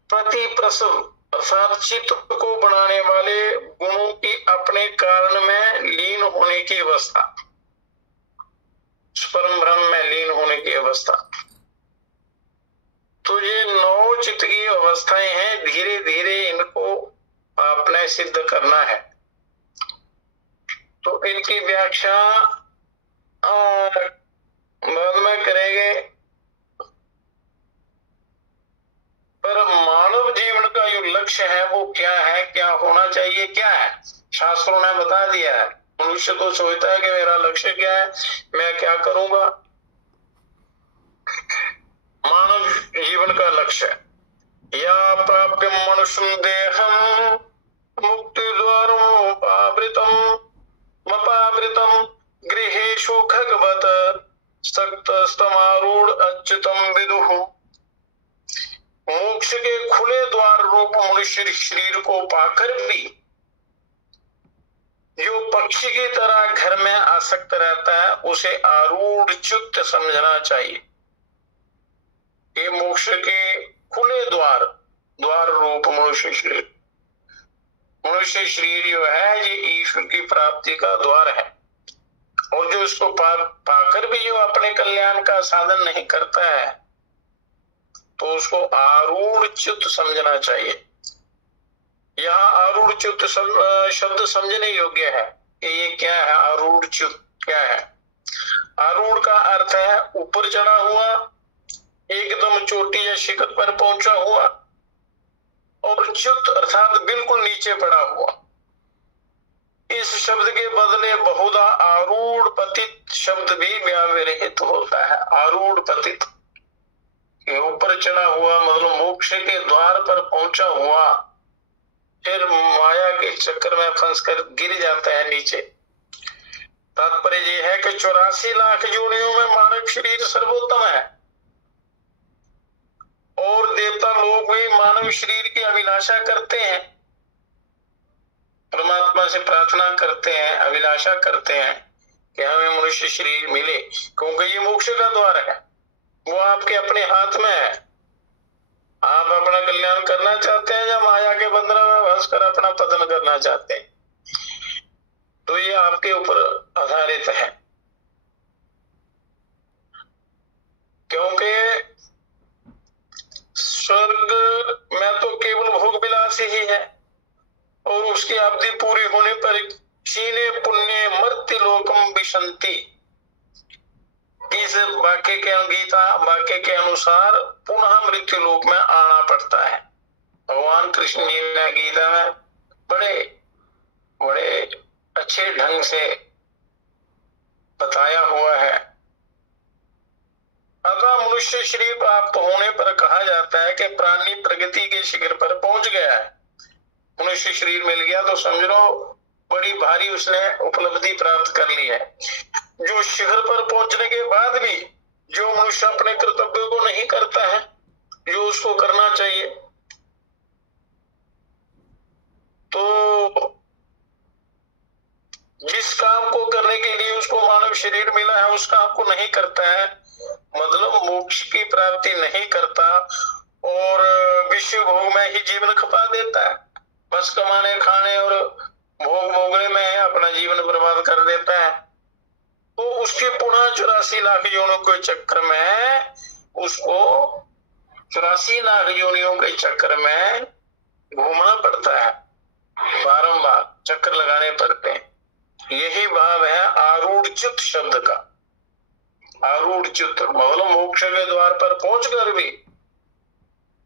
प्रति प्रसव, अर्थात चित्त को बनाने वाले गुणों की अपने कारण में लीन होने की अवस्था, परम ब्रह्म में लीन होने की अवस्था। तो ये 9 चित्त की अवस्थाएं हैं, धीरे धीरे इनको आपने सिद्ध करना है। तो इनकी व्याख्या बाद में करेंगे। पर मानव जीवन का जो लक्ष्य है वो क्या है, क्या होना चाहिए, क्या है, शास्त्रों ने बता दिया है। मनुष्य तो सोचता है कि मेरा लक्ष्य क्या है, मैं क्या करूंगा। मानव जीवन का लक्ष्य, या प्राप्य मनुष्य देहम मुक्ति द्वारोपावृतम मपावृतम गृहेषु खगवत सक्तस्तमारूढ़ अच्युतम विदुः। मोक्ष के खुले द्वार रूप मनुष्य शरीर को पाकर भी जो पक्षी की तरह घर में आसक्त रहता है, उसे आरूढ़ च्युत समझना चाहिए। ये मोक्ष के खुले द्वार, द्वार रूप मनुष्य शरीर, मनुष्य शरीर जो है ये ईश्वर की प्राप्ति का द्वार है। और जो इसको पाकर भी जो अपने कल्याण का साधन नहीं करता है, तो उसको आरूढ़ च्युत समझना चाहिए। यहाँ आरूढ़ च्युत शब्द समझने योग्य है कि ये क्या है। आरूढ़ च्युत क्या है? आरूढ़ का अर्थ है ऊपर चढ़ा हुआ, एकदम चोटी या शिखर पर पहुंचा हुआ, और च्युत अर्थात बिल्कुल नीचे पड़ा हुआ। इस शब्द के बदले बहुधा आरूढ़ पतित शब्द भी व्यवहृत होता है। आरूढ़ पतित के ऊपर चढ़ा हुआ मतलब मोक्ष के द्वार पर पहुंचा हुआ, फिर माया के चक्कर में फंसकर गिर जाता है नीचे। तात्पर्य यह है कि 84 लाख योनियों में मानव शरीर सर्वोत्तम है और देवता लोग भी मानव शरीर की अभिलाषा करते हैं, परमात्मा से प्रार्थना करते हैं, अभिलाषा करते हैं कि हमें मनुष्य शरीर मिले, क्योंकि ये मोक्ष का द्वार है, वो आपके अपने हाथ में है। आप अपना कल्याण करना चाहते हैं या माया के बंधन में फंस कर अपना पतन करना चाहते हैं, तो ये आपके ऊपर आधारित है। क्योंकि स्वर्ग में तो केवल भोग विलास ही है और उसकी अवधि पूरी होने पर क्षीणे पुण्य मर्त्य लोकम विशंति, इस वाक्य के गीता वाक्य के अनुसार पुनः मृत्यु लोक में आना पड़ता है। भगवान कृष्ण जी ने गीता में बड़े बड़े अच्छे ढंग से बताया हुआ है। अतः मनुष्य शरीर प्राप्त होने पर कहा जाता है कि प्राणी प्रगति के शिखर पर पहुंच गया है। मनुष्य शरीर मिल गया तो समझ लो बड़ी भारी उसने उपलब्धि प्राप्त कर ली है। जो शिखर पर पहुंचने के बाद भी जो मनुष्य अपने कर्तव्य को नहीं करता है जो उसको करना चाहिए, तो जिस काम को करने के लिए उसको मानव शरीर मिला है उस काम को नहीं करता है, मतलब मोक्ष की प्राप्ति नहीं करता और विश्व भोग में ही जीवन खपा देता है, बस कमाने खाने और भोग भोगने में अपना जीवन बर्बाद कर देता है, तो उसके पुनः 84 लाख योनियों के चक्कर में उसको 84 लाख योनियों के चक्कर में घूमना पड़ता है, बारंबार चक्कर लगाने पड़ते हैं। यही भाव है आरूढ़च्युत शब्द का। आरूढ़च्युत मतलब मोक्ष के द्वार पर पहुंचकर भी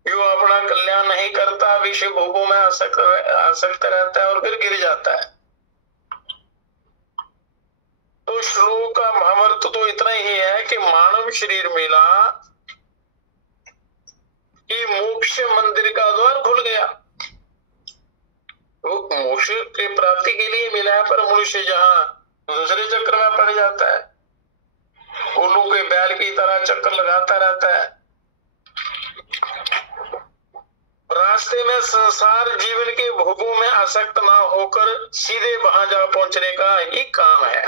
जो अपना कल्याण नहीं करता, विषय भोगों में आसक्त रहता है और फिर गिर जाता है। तो श्लोक का भावार्थ तो इतना ही है कि मानव शरीर मिला कि मोक्ष मंदिर का द्वार खुल गया। तो मोक्ष की प्राप्ति के लिए मिला है, पर मनुष्य जहां दूसरे चक्र में पड़ जाता है, उल्लू के बैल की तरह चक्कर लगाता रहता है। रास्ते में संसार जीवन के भोगों में आसक्त ना होकर सीधे वहां जा पहुंचने का ही काम है।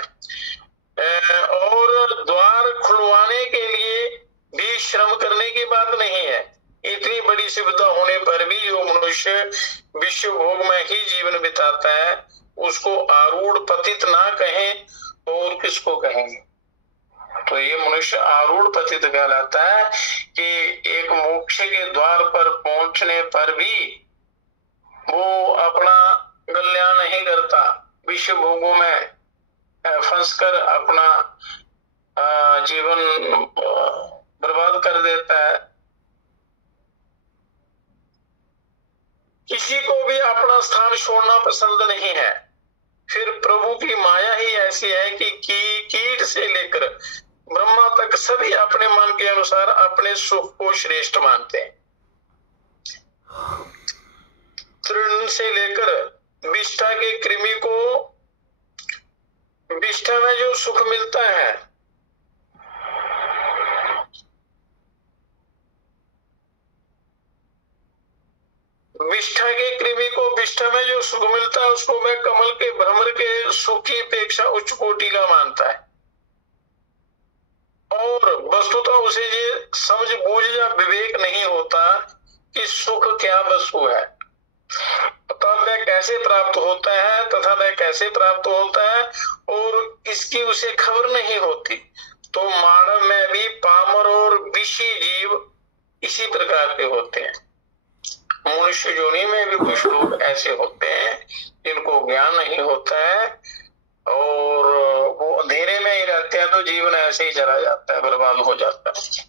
और द्वार खुलवाने के लिए भी श्रम करने की बात नहीं है। इतनी बड़ी सुविधा होने पर भी जो मनुष्य विश्व भोग में ही जीवन बिताता है उसको आरूढ़ पतित ना कहें और किसको कहेंगे? तो ये मनुष्य आरूढ़ पतित कहलाता है कि एक मोक्ष के द्वार पर पहुंचने पर भी वो अपना कल्याण नहीं करता, विश्व भोगों में फंसकर अपना जीवन बर्बाद कर देता है। किसी को भी अपना स्थान छोड़ना पसंद नहीं है। फिर प्रभु की माया ही ऐसी है कि कीट से लेकर ब्रह्मा तक सभी अपने मन के अनुसार अपने सुख को श्रेष्ठ मानते हैं। तृण से लेकर विष्ठा के कृमि को विष्ठा में जो सुख मिलता है, विष्ठा के कृमि को विष्ठा में जो सुख मिलता है उसको मैं कमल के भ्रमर के सुख की अपेक्षा उच्च कोटि का मानता है। और वस्तुतः उसे ये समझ बूझ या विवेक नहीं होता कि सुख क्या वस्तु है, तथा वह कैसे प्राप्त होता है तथा वह कैसे प्राप्त होता है और इसकी उसे खबर नहीं होती। तो मानव में भी पामर और विषी जीव इसी प्रकार के होते हैं। मनुष्य योनि में भी कुछ लोग ऐसे होते हैं जिनको ज्ञान नहीं होता है और वो अंधेरे में ही रहते हैं, तो जीवन ऐसे ही चला जाता है, बर्बाद हो जाता है।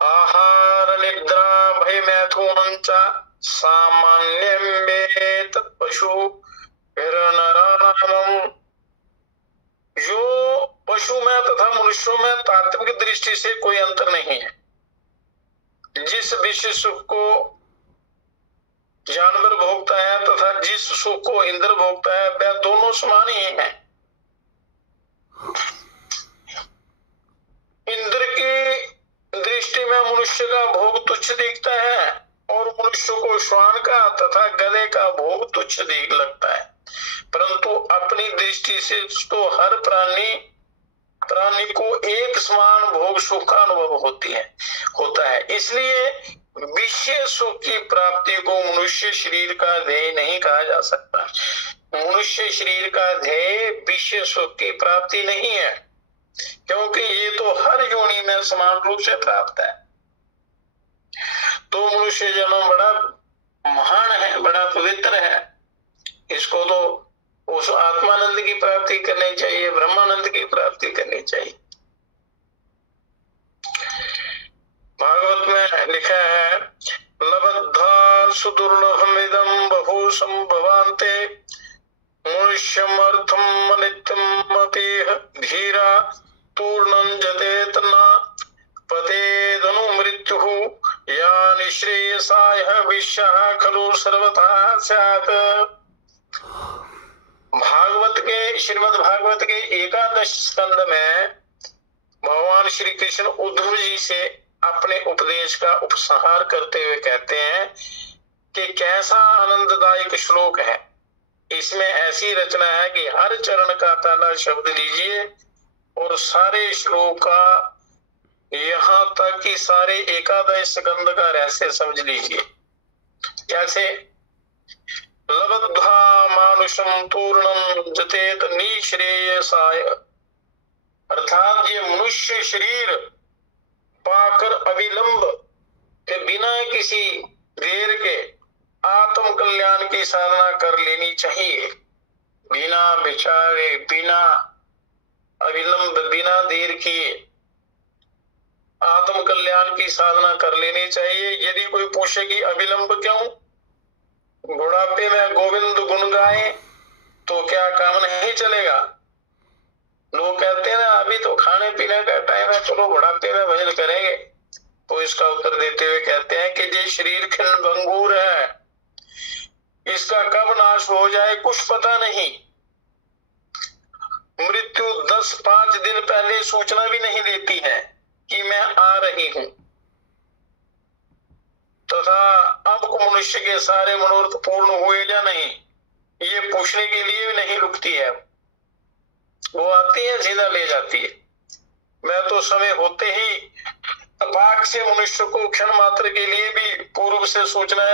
आहार निद्रा भय मैथुन सामान्य पशु नराणाम, जो पशु में तथा मनुष्यों में तात्विक दृष्टि से कोई अंतर नहीं है। जिस विषय सुख को जानवर भोगता है तथा जिस सुख को इंद्र भोगता है वह दोनों समान ही हैं। इंद्र की दृष्टि में मनुष्य का भोग तुच्छ दिखता है और मनुष्य को श्वान का तथा गधे का भोग तुच्छ दिख लगता है, परंतु अपनी दृष्टि से तो हर प्राणी को एक समान भोग सुख का अनुभव होता है। इसलिए विषय सुख की प्राप्ति को मनुष्य शरीर का ध्येय नहीं कहा जा सकता। मनुष्य शरीर का ध्येय विषय सुख की प्राप्ति नहीं है, क्योंकि ये तो हर योनि में समान रूप से प्राप्त है। तो मनुष्य जन्म बड़ा महान है, बड़ा पवित्र है। इसको तो उस आत्मानंद की प्राप्ति करनी चाहिए, ब्रह्मानंद की प्राप्ति करनी चाहिए। भागवत में लिखा है, लबद्धा सुदुर्लभमिदं बहु संभवान्ते मनुष्यम अर्थम नित्यम अपीह धीरा तूर्णं जतेत न पतेदनु मृत्युः या निःश्रेयसाय विश्यः खलु सर्वथा स्यात्। श्रीमद् भागवत के 11 स्कंद में भगवान श्री कृष्ण उद्धव जी से अपने उपदेश का उपसंहार करते हुए कहते हैं कि कैसा आनंददायक श्लोक है। इसमें ऐसी रचना है कि हर चरण का पहला शब्द लीजिए और सारे श्लोक का यहाँ तक कि सारे 11 स्कंद का रहस्य समझ लीजिए। कैसे? लब्ध्वा मानुषम तूर्णम जतेत निःश्रेयसाय, अर्थात ये मनुष्य शरीर पाकर अविलंब के बिना किसी देर के आत्म कल्याण की साधना कर लेनी चाहिए। बिना विचारे, बिना अविलंब, बिना देर किए आत्म कल्याण की साधना कर लेनी चाहिए। यदि कोई पूछे कि अविलंब क्यों? बुढ़ापे में गोविंद गुण गाए तो क्या काम नहीं चलेगा? लोग कहते हैं ना अभी तो खाने पीने का टाइम है, चलो बुढ़ापे में भजन करेंगे। तो इसका उत्तर देते हुए कहते हैं कि ये शरीर खिन्न भंगूर है, इसका कब नाश हो जाए कुछ पता नहीं। मृत्यु 10-5 दिन पहले सूचना भी नहीं देती है कि मैं आ रही हूं, तथा अब को मनुष्य के सारे मनोरथ पूर्ण हुए या नहीं ये पूछने के लिए भी नहीं रुकती है। वो आती है सीधा ले जाती है। मैं तो समय होते ही पाक से मनुष्य को क्षण मात्र के लिए भी पूर्व से सूचना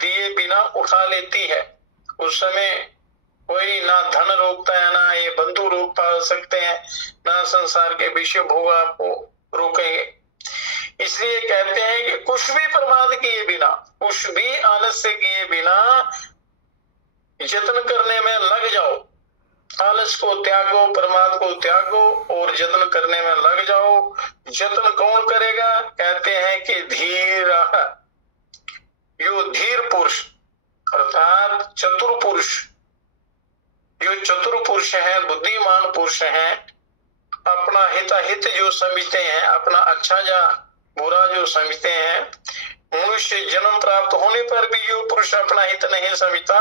दिए बिना उठा लेती है। उस समय कोई ना धन रोकता है, ना ये बंधु रोक पा सकते हैं, ना संसार के विषय भोग आपको रोकेंगे। इसलिए कहते हैं कि कुछ भी प्रमाद किए बिना, कुछ भी आलस्य किए बिना यत्न करने में लग जाओ। आलस को त्यागो, प्रमाद को त्यागो और यत्न करने में लग जाओ। यत्न कौन करेगा? कहते हैं कि धीर, यो धीर पुरुष अर्थात चतुर पुरुष, जो चतुर पुरुष है, बुद्धिमान पुरुष है, अपना हिताहित जो समझते हैं, अपना अच्छा या बुरा जो समझते हैं। मनुष्य जन्म प्राप्त होने पर भी जो पुरुष अपना हित नहीं समझता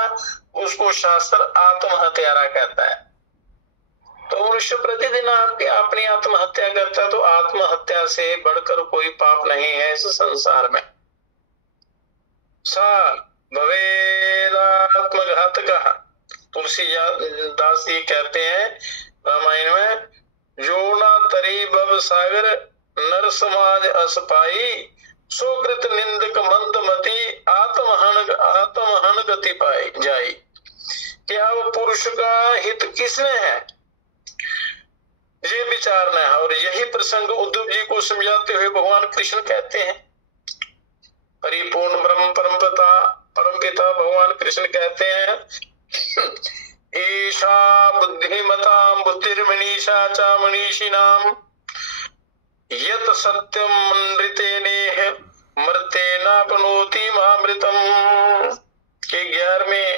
उसको शास्त्र आत्महत्यारा कहता है। तो मनुष्य प्रतिदिन अपनी आत्महत्या करता है, तो आत्महत्या से बढ़कर कोई पाप नहीं है इस संसार में। सा भवेदात्मघातकः, तुलसीदास जी कहते हैं रामायण में, जो ना तरी भव सागर नर समाज असपाई, सोकृत निंदक मंदमती आत्महन गति पाई जाई। क्या वो पुरुष का हित किसने है ये विचारना है। और यही प्रसंग उद्धव जी को समझाते हुए भगवान कृष्ण कहते हैं, परिपूर्ण ब्रह्म परम पिता भगवान कृष्ण कहते हैं, ईशा बुद्धिमतां बुद्धिर्मनीषा च मनीषिणां यत सत्यम नृतेनेह मर्तेनापनोति महामृतम के 11वें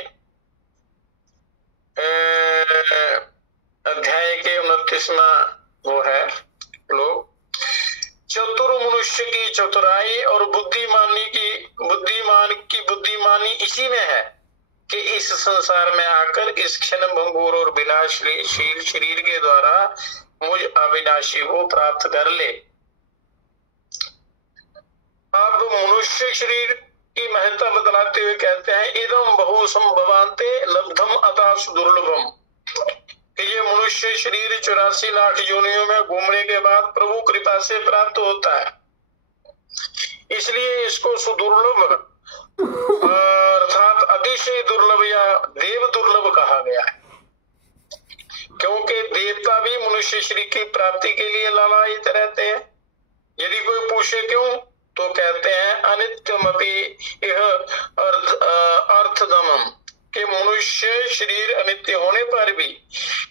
34वां वो है लोग। चतुर मनुष्य की चतुराई और बुद्धिमान की बुद्धिमानी इसी में है कि इस संसार में आकर इस क्षण भंगुर और विलासशील शरीर के द्वारा मुझ अविनाशी को प्राप्त कर ले। अब मनुष्य शरीर की महत्ता बतलाते हुए कहते हैं, इदम बहु संभवान्ते लब्धम अतः दुर्लभम, कि ये मनुष्य शरीर 84 लाख योनियों में घूमने के बाद प्रभु कृपा से प्राप्त होता है, इसलिए इसको सुदुर्लभ अर्थात अतिशय दुर्लभ या देव दुर्लभ कहा गया है। क्योंकि देवता भी मनुष्य शरीर की प्राप्ति के लिए लालायित रहते हैं। यदि कोई पूछे क्यों, तो कहते हैं अनित्यमपि यह अर्थदमम, कि मनुष्य शरीर अनित्य होने पर भी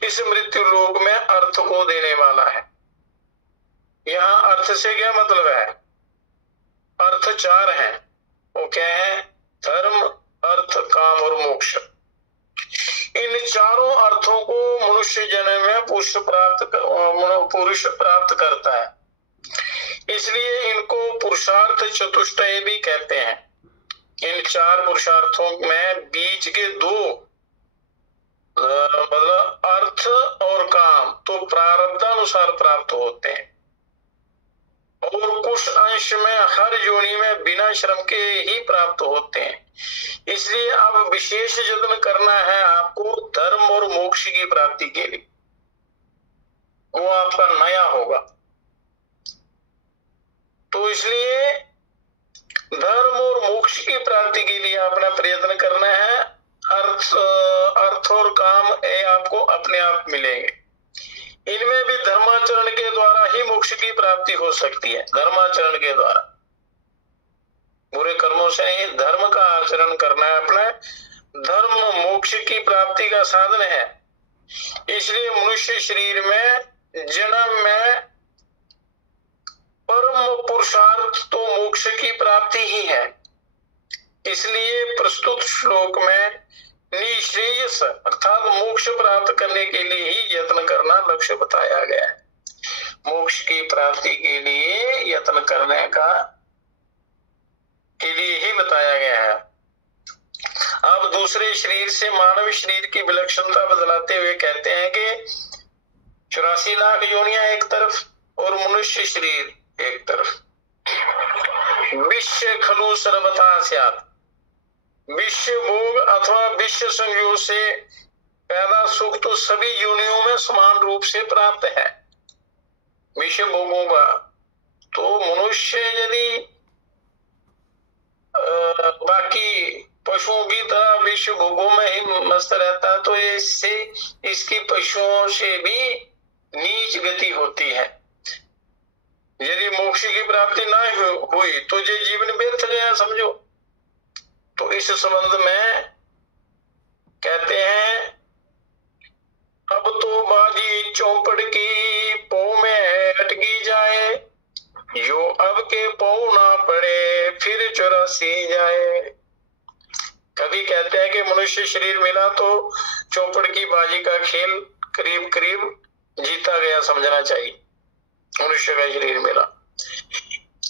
इस मृत्यु लोक में अर्थ को देने वाला है। यहाँ अर्थ से क्या मतलब है? अर्थ 4 हैं, वो क्या है? धर्म, अर्थ, काम और मोक्ष। इन चारों अर्थों को मनुष्य जन्म में पुरुष प्राप्त करता है, इसलिए इनको पुरुषार्थ चतुष्टय भी कहते हैं। इन 4 पुरुषार्थों में बीच के 2 मतलब अर्थ और काम तो प्रारब्धानुसार प्राप्त होते हैं, और कुछ अंश में हर योनि में बिना श्रम के ही प्राप्त होते हैं। इसलिए अब विशेष यत्न करना है आपको धर्म और मोक्ष की प्राप्ति के लिए, वो आपका नया होगा। तो इसलिए धर्म और मोक्ष की प्राप्ति के लिए आपने प्रयत्न करना है। अर्थ और काम आपको अपने आप मिलेंगे। इनमें भी धर्माचरण के द्वारा ही मोक्ष की प्राप्ति हो सकती है। धर्माचरण के द्वारा, बुरे कर्मों से ही धर्म का आचरण करना है अपने। धर्म मोक्ष की प्राप्ति का साधन है। इसलिए मनुष्य शरीर में जन्म में परम पुरुषार्थ तो मोक्ष की प्राप्ति ही है। इसलिए प्रस्तुत श्लोक में निश्रेयस अर्थात मोक्ष प्राप्त करने के लिए ही यत्न करना लक्ष्य बताया गया है। मोक्ष की प्राप्ति के लिए यत्न करने के लिए ही बताया गया है। अब दूसरे शरीर से मानव शरीर की विलक्षणता बदलाते हुए कहते हैं कि 84 लाख योनियां एक तरफ और मनुष्य शरीर एक तरफ। विश्व खलु सर्वथा स्यात्, विश्व भोग अथवा विश्व संयोग से पैदा सुख तो सभी योनियों में समान रूप से प्राप्त है। विश्व भोगों का तो मनुष्य यदि बाकी पशुओं की तरह विश्व भोगों में ही मस्त रहता है, तो इससे इसकी पशुओं से भी नीच गति होती है। यदि मोक्ष की प्राप्ति ना हुई तो ये जीवन व्यर्थ गया समझो। तो इस संबंध में कहते हैं, अब तो बाजी चौपड़ की पौ में अटकी जाए, यो अब के पौ ना पड़े फिर 84 जाए। कभी कहते हैं कि मनुष्य शरीर मिला तो चौपड़ की बाजी का खेल करीब करीब जीता गया समझना चाहिए। मनुष्य का शरीर मिला,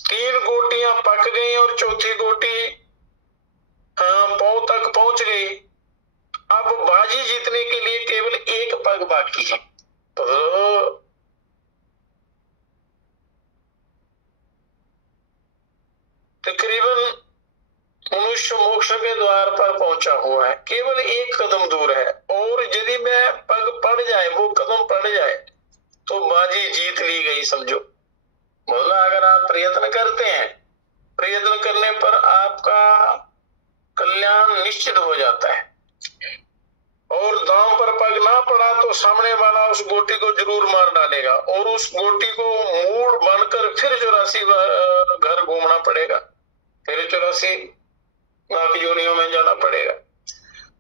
3 गोटियां पक गई और चौथी गोटी पौ तक पहुंच गई। अब बाजी जीतने के लिए केवल 1 पग बाकी है। तो तकरीबन मनुष्य मोक्ष के द्वार पर पहुंचा हुआ है, केवल 1 कदम दूर है। और यदि मैं पग पड़ जाए, वो कदम पड़ जाए, तो बाजी जीत ली गई समझो। मतलब अगर आप प्रयत्न करते हैं, प्रयत्न करने पर आपका कल्याण निश्चित हो जाता है। और दांव पर पग ना पड़ा तो सामने वाला उस गोटी को जरूर मार डालेगा, और उस गोटी को मूड बनकर फिर 84 घर घूमना पड़ेगा, फिर 84 लाख योनियों में जाना पड़ेगा।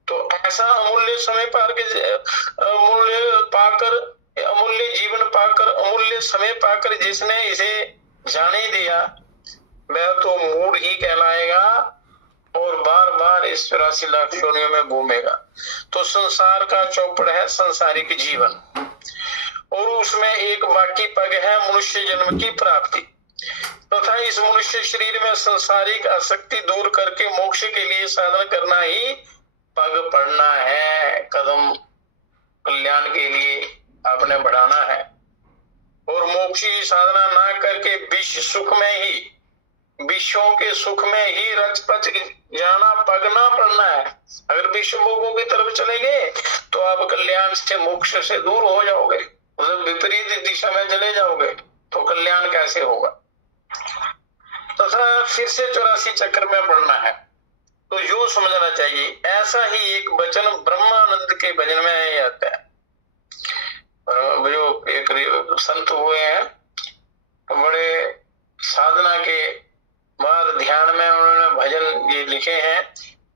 तो ऐसा अमूल्य समय अमूल्य जीवन पाकर, अमूल्य समय पाकर जिसने इसे जाने दिया, वह तो मूड ही कहलाएगा और बार बार इस 84 लाख योनियों में घूमेगा। तो संसार का चौपड़ है संसारिक जीवन, और उसमें एक बाकी पग है मनुष्य जन्म की प्राप्ति तथा इस मनुष्य शरीर में संसारिक आसक्ति दूर करके मोक्ष के लिए साधन करना ही पग पड़ना है। कदम कल्याण के लिए आपने बढ़ाना है और मोक्ष की साधना ना करके विश्व सुख में ही विश्वों के सुख में ही रच पच जाना पगना पड़ना है। अगर विश्व भोगों की तरफ चलेंगे तो आप कल्याण से मोक्ष से दूर हो जाओगे, मतलब विपरीत दिशा में चले जाओगे तो कल्याण कैसे होगा। तथा फिर से 84 चक्र में पड़ना है। तो यूं समझना चाहिए, ऐसा ही एक वचन ब्रह्मानंद के भजन में आता है। जो एक संत हुए हैं, बड़े साधना के बाद ध्यान में उन्होंने भजन ये लिखे हैं,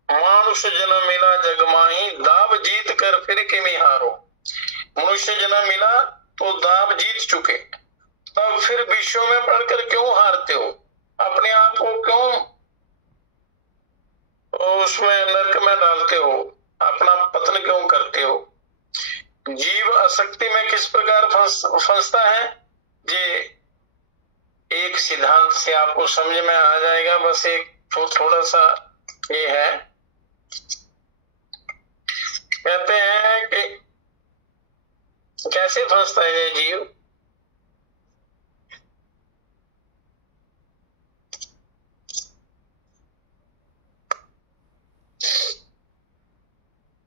मानुष जन्म मिला जग माही दाब जीत कर फिर किमी हारो। मनुष्य जन्म मिला तो दाब जीत चुके, तब फिर विश्व में पढ़कर क्यों हारते हो, अपने आप को क्यों उसमें नरक में डालते हो, अपना पतन क्यों करते हो। जीव आसक्ति में किस प्रकार फंसता है, ये एक सिद्धांत से आपको समझ में आ जाएगा। बस एक थोड़ा सा ये है, कहते हैं कि कैसे फंसता है ये जीव।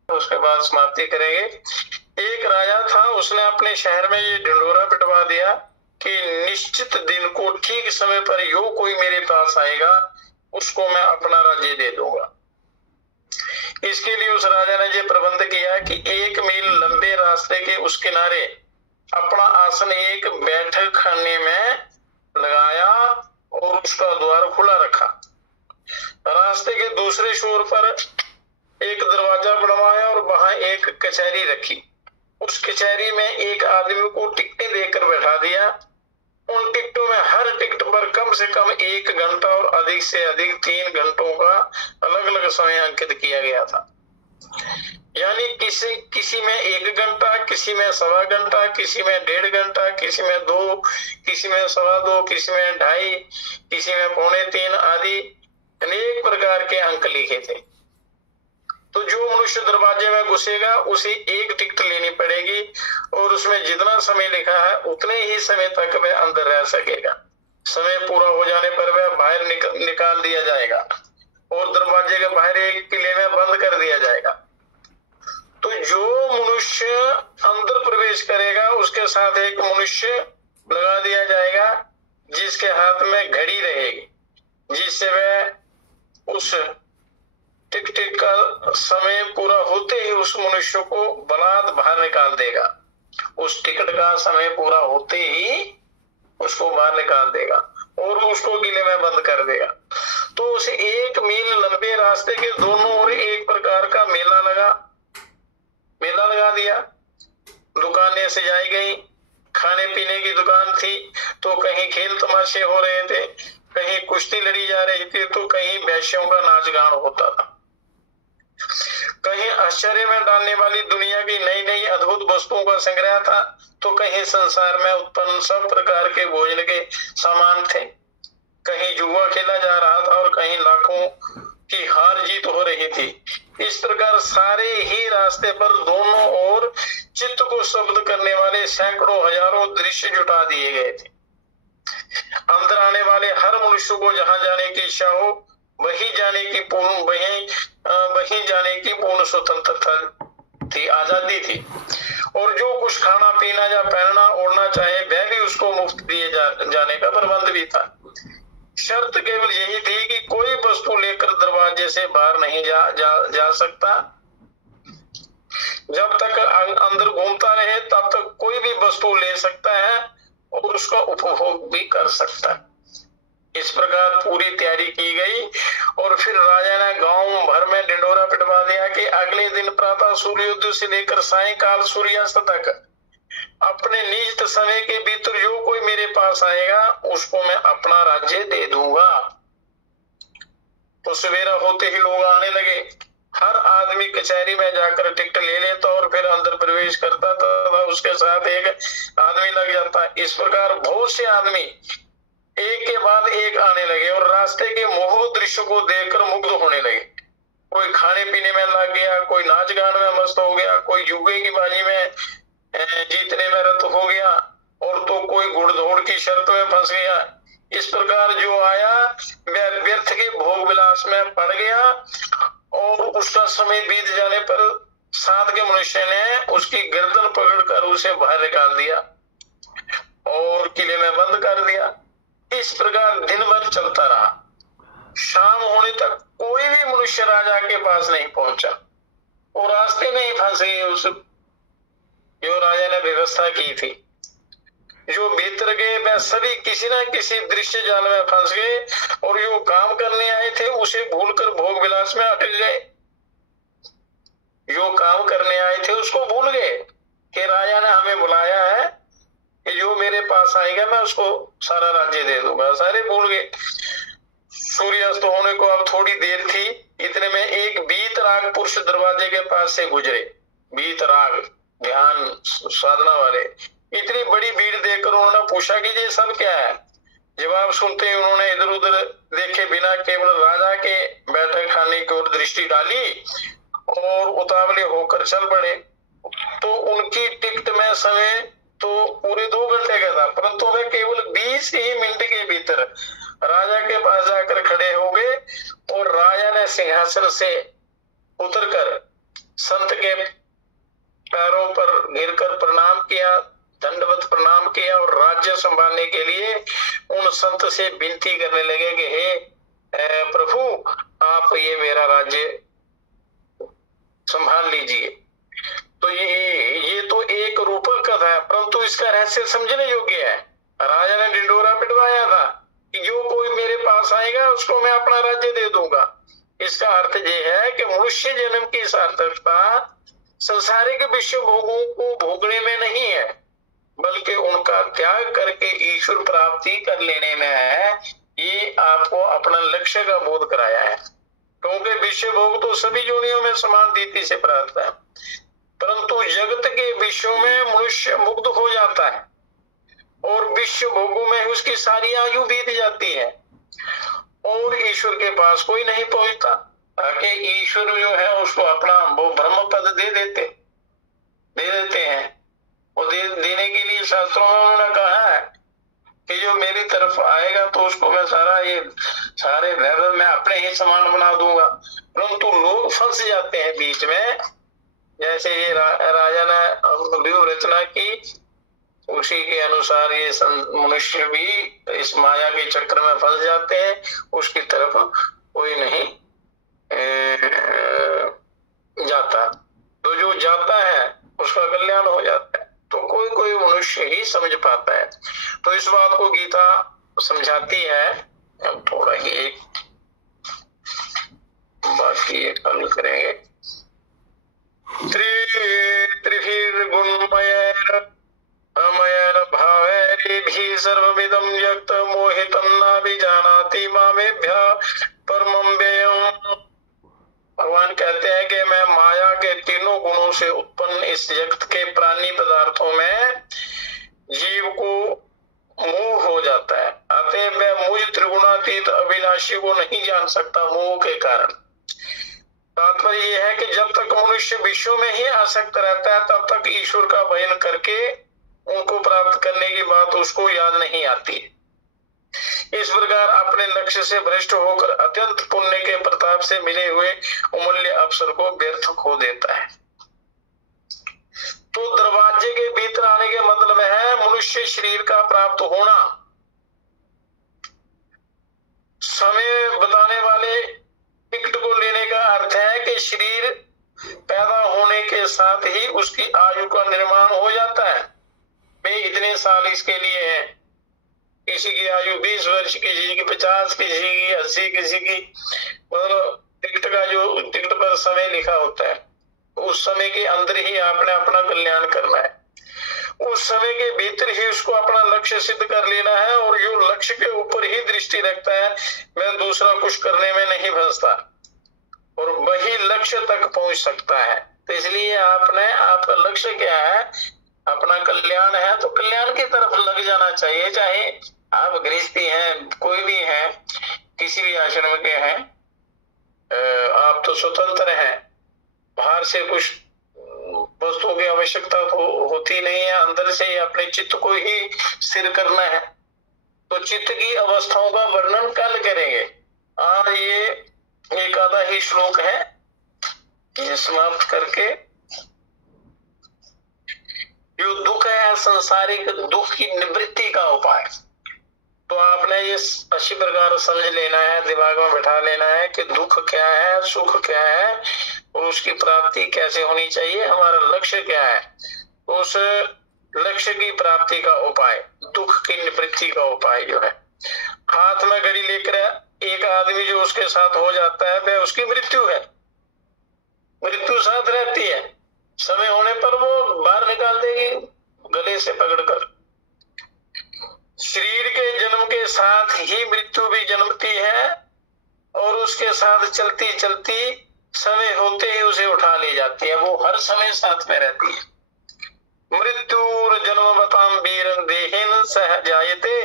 उसके बाद समाप्ति करेंगे। एक राजा था, उसने अपने शहर में ये ढिंढोरा पिटवा दिया कि निश्चित दिन को ठीक समय पर यो कोई मेरे पास आएगा उसको मैं अपना राज्य दे दूंगा। इसके लिए उस राजा ने ये प्रबंध किया कि 1 मील लंबे रास्ते के उस किनारे अपना आसन एक बैठक खाने में लगाया और उसका द्वार खुला रखा। रास्ते के दूसरे छोर पर एक दरवाजा बनवाया और वहां एक कचहरी रखी। उस कचहरी में एक आदमी को टिकटें देकर बैठा दिया। उन टिकटों में हर टिकट पर कम से कम 1 घंटा और अधिक से अधिक 3 घंटों का अलग अलग समय अंकित किया गया था। यानी किसी में 1 घंटा, किसी में 1.25 घंटा, किसी में 1.5 घंटा, किसी में 2, किसी में 2.25, किसी में 2.5, किसी में 2.25 आदि अनेक प्रकार के अंक लिखे थे। तो जो मनुष्य दरवाजे में घुसेगा उसे 1 टिकट लेनी पड़ेगी और उसमें जितना समय लिखा है उतने ही समय तक वह अंदर रह सकेगा। समय पूरा हो जाने पर वह बाहर निकाल दिया जाएगा और दरवाजे के बाहर एक किले में बंद कर दिया जाएगा। तो जो मनुष्य अंदर प्रवेश करेगा उसके साथ एक मनुष्य लगा दिया जाएगा जिसके हाथ में घड़ी रहेगी, जिससे वह उस टिक टिक का समय पूरा होते ही उस मनुष्य को बलात् बाहर निकाल देगा। उस टिकट का समय पूरा होते ही उसको बाहर निकाल देगा और उसको किले में बंद कर देगा। तो उस 1 मील लंबे रास्ते के दोनों ओर एक प्रकार का मेला लगा दिया। दुकानें सजाई गई, खाने पीने की दुकान थी, तो कहीं खेल तमाशे हो रहे थे, कहीं कुश्ती लड़ी जा रही थी, तो कहीं वैश्यों का नाच गान होता था। कहीं आश्चर्य में डालने वाली दुनिया की नई नई अद्भुत वस्तुओं का संग्रह था, तो कहीं संसार में उत्पन्न सब प्रकार के भोजन के सामान थे। कहीं जुआ खेला जा रहा था और कहीं लाखों की हार जीत हो रही थी। इस प्रकार सारे ही रास्ते पर दोनों ओर चित्त को शब्द करने वाले सैकड़ों हजारों दृश्य जुटा दिए गए थे। अंदर आने वाले हर मनुष्य को जहां जाने की इच्छा हो वही जाने की पूर्ण स्वतंत्रता थी, आजादी थी। और जो कुछ खाना पीना या पहनना ओढ़ना चाहे वह भी उसको मुफ्त दिए जाने का प्रबंध भी था। शर्त केवल यही थी कि कोई वस्तु लेकर दरवाजे से बाहर नहीं जा सकता। जब तक अंदर घूमता रहे तब तक कोई भी वस्तु ले सकता है और उसका उपभोग भी कर सकता है। इस प्रकार पूरी तैयारी की गई और फिर राजा ने गांव भर में ढिंढोरा पिटवा दिया कि अगले दिन प्रातः सूर्योदय से लेकर सायंकाल सूर्यास्त तक अपने निश्चित समय के भीतर जो कोई मेरे पास आएगा उसको मैं अपना राज्य दे दूंगा। तो सवेरा होते ही लोग आने लगे। हर आदमी कचहरी में जाकर टिकट ले लेता और फिर अंदर प्रवेश करता था। उसके साथ एक आदमी लग जाता है। इस प्रकार बहुत से आदमी एक के बाद एक आने लगे और रास्ते के मोहक दृश्य को देखकर मुग्ध होने लगे। कोई खाने पीने में लग गया, कोई नाच गान में मस्त हो गया, कोई जुए की बाजी में जीतने में रत हो गया, और तो कोई घुड़दौड़ की शर्त में फंस गया। इस प्रकार जो आया वह व्यर्थ के भोग विलास में पड़ गया, और उसका समय बीत जाने पर साथ के मनुष्य ने उसकी गर्दन पकड़कर उसे बाहर निकाल दिया और किले में बंद कर दिया। इस प्रकार दिन भर चलता रहा। शाम होने तक कोई भी मनुष्य राजा के पास नहीं पहुंचा। वो रास्ते में ही फंस गए उस जो राजा ने व्यवस्था की थी। जो भीतर गए वह सभी किसी न किसी दृश्य जाल में फंस गए, और जो काम करने आए थे उसे भूलकर भोग विलास में अटक गए। जो काम करने आए थे उसको भूल गए कि राजा ने हमें बुलाया है कि जो मेरे पास आएगा मैं उसको सारा राज्य दे दूंगा। सारे भूल गए। सूर्यास्त होने को अब थोड़ी देर थी। इतने में एक बीतराग पुरुष दरवाजे के पास से गुजरे। बीतराग ध्यान साधना वाले। इतनी बड़ी भीड़ देखकर उन्होंने पूछा कि ये सब क्या है। जवाब सुनते ही उन्होंने इधर उधर देखे बिना केवल राजा के बैठक खाने की ओर दृष्टि डाली और उतावले होकर चल पड़े। तो उनकी टिकट में समय तो पूरे 2 घंटे का था, परंतु वे केवल 20 ही मिनट के भीतर राजा के पास जाकर खड़े हो गए, और राजा ने सिंहासन से उतरकर संत के पैरों पर गिरकर प्रणाम किया, दंडवत प्रणाम किया, और राज्य संभालने के लिए उन संत से विनती करने लगे कि हे प्रभु, आप ये मेरा राज्य संभाल लीजिए। तो ये तो एक रूपक कथा है, परंतु इसका रहस्य समझने योग्य है। राजा ने ढिंडोरा पिटवाया था कि जो कोई मेरे पास आएगा उसको मैं अपना राज्य दे दूंगा। इसका अर्थ ये है कि मनुष्य जन्म की सार्थकता संसारिक विश्व भोगों को भोगने में नहीं है, बल्कि उनका त्याग करके ईश्वर प्राप्ति कर लेने में है। ये आपको अपना लक्ष्य का बोध कराया है, क्योंकि विश्व भोग तो सभी योनियों में समान रीति से प्राप्त है, परंतु जगत के विश्व में मनुष्य मुग्ध हो जाता है और विश्व भोगों में उसकी सारी आयु बीत जाती है और ईश्वर के पास कोई नहीं पहुंचता। ताकि ईश्वर जो है उसको अपना वो ब्रह्म पद दे देते हैं। वो देने के लिए शास्त्रों में उन्होंने कहा है कि जो मेरी तरफ आएगा तो उसको मैं सारे वैभव में अपने ही समान बना दूंगा। परंतु लोग फंस जाते हैं बीच में। जैसे ये राजा ने व्यूह रचना की, उसी के अनुसार ये मनुष्य भी इस माया के चक्र में फंस जाते हैं। उसकी तरफ कोई नहीं जाता। तो जो जाता है उसका कल्याण हो जाता है। तो कोई मनुष्य ही समझ पाता है। तो इस बात को गीता समझाती है। अब थोड़ा ही एक बाकी एक हल करेंगे। त्रिभिर्गुणमयैर भावैरिभिः सर्वमिदं यक्त मोहितं नाभिजानाति मामेभ्यः परमं व्ययम्। भगवान कहते हैं कि मैं माया के तीनों गुणों से उत्पन्न इस जगत के प्राणी पदार्थों में जीव को मोह हो जाता है। अतः वह मुझ त्रिगुणातीत अविनाशी को नहीं जान सकता मोह के कारण। तात्पर्य यह है कि जब तक मनुष्य विश्व में ही आसक्त रहता है तब तक ईश्वर का भजन करके उनको प्राप्त करने की बात उसको याद नहीं आती। इस प्रकार अपने लक्ष्य से भ्रष्ट होकर अत्यंत पुण्य के प्रताप से मिले हुए अमूल्य अवसर को व्यर्थ खो देता है। तो दरवाजे के भीतर आने के मतलब है मनुष्य शरीर का प्राप्त होना। समय बताने वाले टिकट को लेने का अर्थ है कि शरीर पैदा होने के साथ ही उसकी आयु का निर्माण हो जाता है। भाई इतने साल इसके लिए है। किसी की आयु 20 वर्ष, किसी की 50, किसी की 80, किसी की मतलब टिकट का जो टिकट पर समय लिखा होता है उस समय के अंदर ही आपने अपना कल्याण करना है। उस समय के भीतर ही उसको अपना लक्ष्य सिद्ध कर लेना है और जो लक्ष्य के ऊपर ही दृष्टि रखता है वह दूसरा कुछ करने में नहीं फंसता और वही लक्ष्य तक पहुंच सकता है। तो इसलिए आपका लक्ष्य क्या है? अपना कल्याण है तो कल्याण की तरफ लग जाना चाहिए। चाहे आप गृहस्थी हैं, कोई भी हैं, किसी भी आश्रम के हैं, आप तो स्वतंत्र हैं, बाहर से कुछ वस्तुओं की आवश्यकता तो होती नहीं है, अंदर से ही अपने चित्त को ही स्थिर करना है। तो चित्त की अवस्थाओं का वर्णन कल करेंगे। आज ये एक आधा ही श्लोक है, ये समाप्त करके जो दुख है संसारिक दुख की निवृत्ति का उपाय, तो आपने ये अच्छी प्रकार समझ लेना है, दिमाग में बैठा लेना है कि दुख क्या है, सुख क्या है और उसकी प्राप्ति कैसे होनी चाहिए, हमारा लक्ष्य क्या है, उस लक्ष्य की प्राप्ति का उपाय, दुख की निवृत्ति का उपाय जो है। हाथ में घड़ी लेकर एक आदमी जो उसके साथ हो जाता है वह उसकी मृत्यु है, मृत्यु साथ रहती है, समय होने पर वो बाहर निकाल देगी गले से पकड़कर। शरीर के जन्म के साथ ही मृत्यु भी जन्मती है और उसके साथ चलती चलती समय होते ही उसे उठा ले जाती है, वो हर समय साथ में रहती है। मृत्युर जन्म बताम वीरन देहिन सह जायते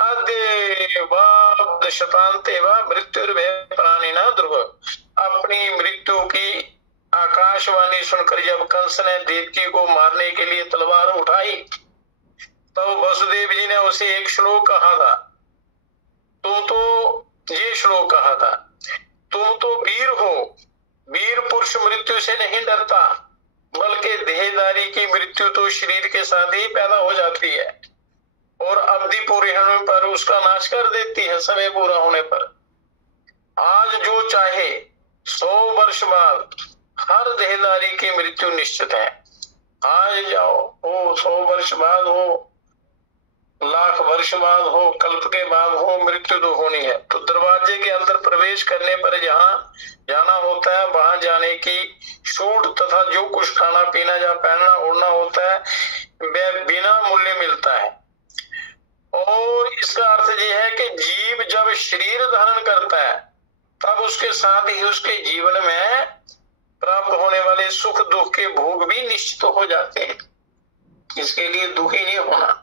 आद्य वा शतांते वा मृत्युर्भय प्राणिना ध्रुव। अपनी मृत्यु की आकाशवाणी सुनकर जब कंस ने देवकी को मारने के लिए तलवार उठाई तब वसुदेव जी ने उसे एक श्लोक कहा था, तुम तो ये श्लोक कहा था, तुम तो वीर हो, वीर पुरुष मृत्यु से नहीं डरता, बल्कि देहधारी की मृत्यु तो शरीर के साथ ही पैदा हो जाती है और अवधि पूरे होने पर उसका नाश कर देती है, समय पूरा होने पर। आज जो चाहे 100 वर्ष बाद हर देहधारी की मृत्यु निश्चित है। आज जाओ, हो 100 वर्ष बाद हो, लाख वर्ष बाद हो, कल्प के बाद हो, मृत्यु तो होनी है। तो दरवाजे के अंदर प्रवेश करने पर जहाँ जाना होता है वहां जाने की छूट तथा जो कुछ खाना पीना या पहनना ओढ़ना होता है वह बिना मूल्य मिलता है। और इसका अर्थ यह है कि जीव जब शरीर धारण करता है तब उसके साथ ही उसके जीवन में प्राप्त होने वाले सुख दुख के भोग भी निश्चित हो जाते हैं, इसके लिए दुखी नहीं होना।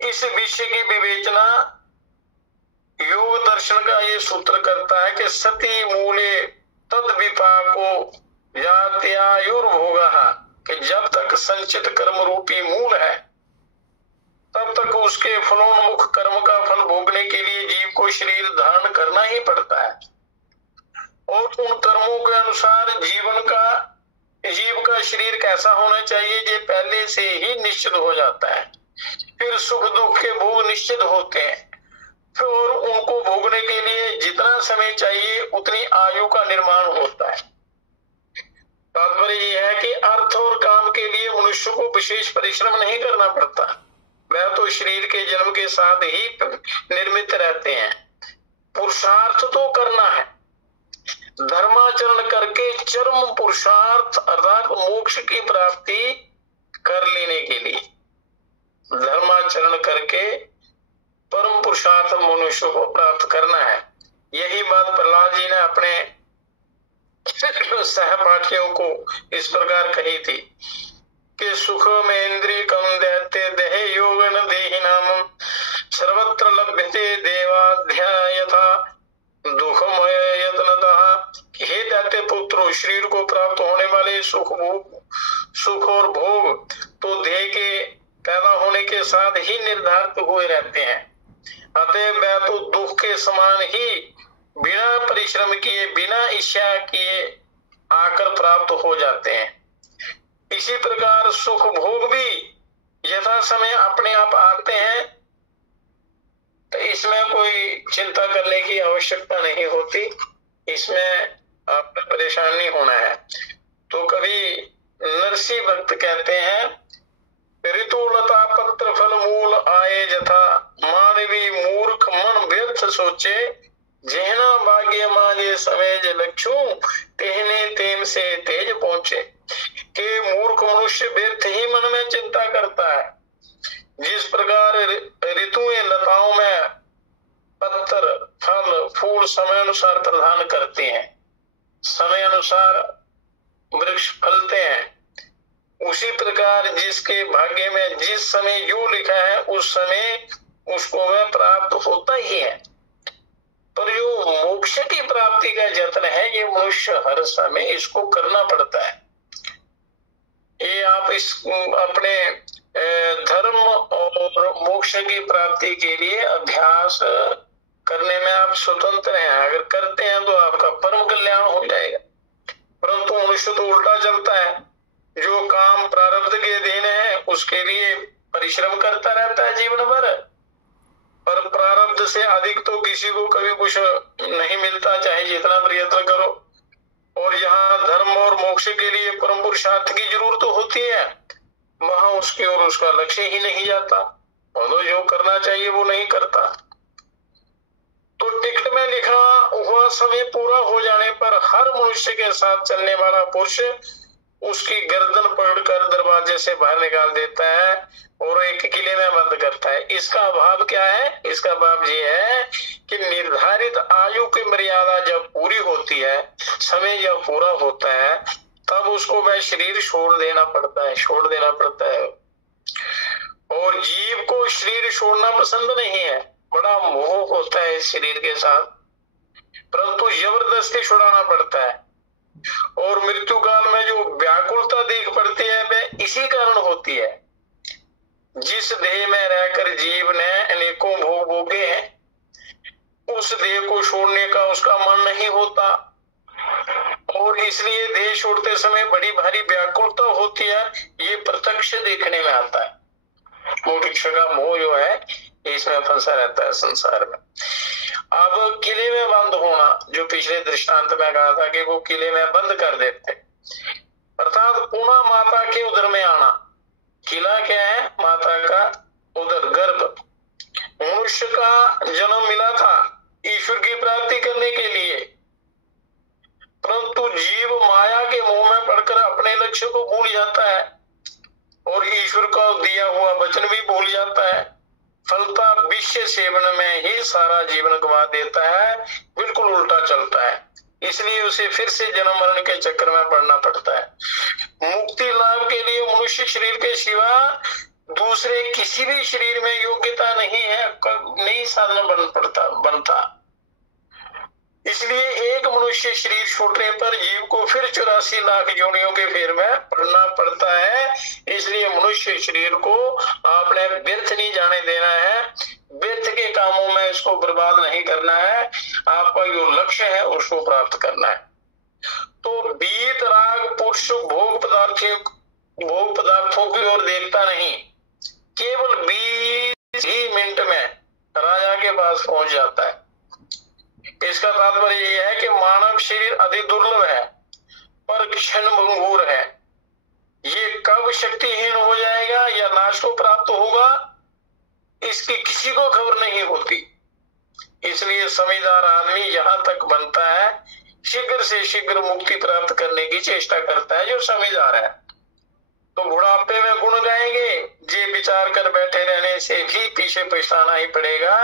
इस विषय की विवेचना योग दर्शन का ये सूत्र करता है कि सती मूले तद विपाको जात्यायुर्भोगः, कि जब तक संचित कर्म रूपी मूल है तब तक उसके फलोन्मुख कर्म का फल भोगने के लिए जीव को शरीर धारण करना ही पड़ता है और उन कर्मों के अनुसार जीव का शरीर कैसा होना चाहिए ये पहले से ही निश्चित हो जाता है। फिर सुख दुख के भोग निश्चित होते हैं, फिर उनको भोगने के लिए जितना समय चाहिए उतनी आयु का निर्माण होता है। तात्पर्य यह है कि अर्थ और काम के लिए मनुष्य को विशेष परिश्रम नहीं करना पड़ता, वह तो शरीर के जन्म के साथ ही निर्मित रहते हैं। पुरुषार्थ तो करना है, धर्माचरण करके चरम पुरुषार्थ अर्थात मोक्ष की प्राप्ति कर लेने के लिए धर्माचरण करके परम पुरुषार्थ मनुष्य को प्राप्त करना है। यही बात प्रहलाद जी ने अपने सहपाठियों को इस प्रकार कही थी कि सुख में इंद्रिय कम दैत्य देहे योग न देहि नाम सर्वत्र लभ्यते देवाध्यायथा दुखमय यत्नतः। हे दैत्य पुत्रो, शरीर को प्राप्त होने वाले सुख और भोग तो देह के पैदा होने के साथ ही निर्धारित हुए रहते हैं, अतः वह तो दुख के समान ही बिना परिश्रम किए बिना इच्छा किए आकर प्राप्त हो जाते हैं। इसी प्रकार सुख भोग भी यथा समय अपने आप आते हैं, तो इसमें कोई चिंता करने की आवश्यकता नहीं होती, इसमें आपको परेशान नहीं होना है। तो कभी नरसी भक्त कहते हैं, ऋतुलता पत्र फल मूल आए जथा मानवी मूर्ख मन व्यर्थ सोचे जेहना भाग्य माजे समय जे लक्षु तेहने तेम से तेज पहुंचे। के मूर्ख मनुष्य व्यर्थ ही मन में चिंता करता है। जिस प्रकार ऋतुएं लताओं में पत्थर फल फूल समय अनुसार प्रदान करते हैं, समय अनुसार वृक्ष फलते हैं, उसी प्रकार जिसके भाग्य में जिस समय जो लिखा है उस समय उसको वह प्राप्त होता ही है। पर जो मोक्ष की प्राप्ति का यत्न है ये मनुष्य हर समय इसको करना पड़ता है। ये आप इस अपने धर्म और मोक्ष की प्राप्ति के लिए अभ्यास करने में आप स्वतंत्र हैं। अगर करते हैं तो आपका परम कल्याण हो जाएगा। परंतु मनुष्य तो उल्टा चलता है, जो काम प्रारब्ध के अधीन है उसके लिए परिश्रम करता रहता है जीवन भर, पर प्रारब्ध से अधिक तो किसी को कभी कुछ नहीं मिलता, चाहे जितना प्रयत्न करो। और जहाँ धर्म और मोक्ष के लिए परम पुरुषार्थ की जरूरत होती है वहां उसकी ओर उसका लक्ष्य ही नहीं जाता, और जो करना चाहिए वो नहीं करता। तो टिकट में लिखा हुआ समय पूरा हो जाने पर हर मनुष्य के साथ चलने वाला पुरुष उसकी गर्दन पकड़कर दरवाजे से बाहर निकाल देता है और एक किले में बंद करता है। इसका अभाव क्या है? इसका अभाव ये है कि निर्धारित आयु की मर्यादा जब पूरी होती है, समय जब पूरा होता है, तब उसको वह शरीर छोड़ देना पड़ता है। और जीव को शरीर छोड़ना पसंद नहीं है, बड़ा मोह होता है इस शरीर के साथ, परंतु जबरदस्ती छुड़ाना पड़ता है। और मृत्यु काल में जो व्याकुलता देख पड़ती है वह इसी कारण होती है। जिस देह में रहकर जीव ने अनेकों भोग भोगे हैं, उस देह को छोड़ने का उसका मन नहीं होता, और इसलिए देह छोड़ते समय बड़ी भारी व्याकुलता होती है। ये प्रत्यक्ष देखने में आता है। मोक्ष का मोह जो है इसमें फंसा रहता है संसार में। अब किले में बंद होना, जो पिछले दृष्टांत में कहा था कि वो किले में बंद कर देते, अर्थात पुनः माता के उदर में आना। किला क्या है? माता का उदर, गर्भ। मनुष्य का जन्म मिला था ईश्वर की प्राप्ति करने के लिए, परंतु जीव माया के मोह में पड़कर अपने लक्ष्य को भूल जाता है और ईश्वर का दिया हुआ वचन भी भूल जाता है। फलता विषय सेवन में ही सारा जीवन गवा देता है, बिल्कुल उल्टा चलता है। इसलिए उसे फिर से जन्म मरण के चक्कर में पड़ना पड़ता है। मुक्ति लाभ के लिए मनुष्य शरीर के सिवा दूसरे किसी भी शरीर में योग्यता नहीं है, नहीं साधन बनता। इसलिए एक मनुष्य शरीर छूटने पर जीव को फिर 84 लाख योनियों के फेर में पड़ना पड़ता है। इसलिए मनुष्य शरीर को आपने व्यर्थ नहीं जाने देना है, व्यर्थ के कामों में इसको बर्बाद नहीं करना है। आपका जो लक्ष्य है उसको प्राप्त करना है। तो बीत राग पुरुष भोग पदार्थों की ओर देखता नहीं, केवल 20 ही मिनट में राजा के पास पहुंच जाता है। इसका तात्पर्य यह है कि मानव शरीर अति दुर्लभ है पर क्षण भंगुर है। ये कब शक्तिहीन हो जाएगा या नाश को प्राप्त होगा इसकी किसी को खबर नहीं होती। इसलिए समझदार आदमी जहां तक बनता है शीघ्र से शीघ्र मुक्ति प्राप्त करने की चेष्टा करता है, जो समझदार है। तो बुढ़ापे में गुण गाएंगे, ये विचार कर बैठे रहने से भी पीछे पछताना ही पड़ेगा।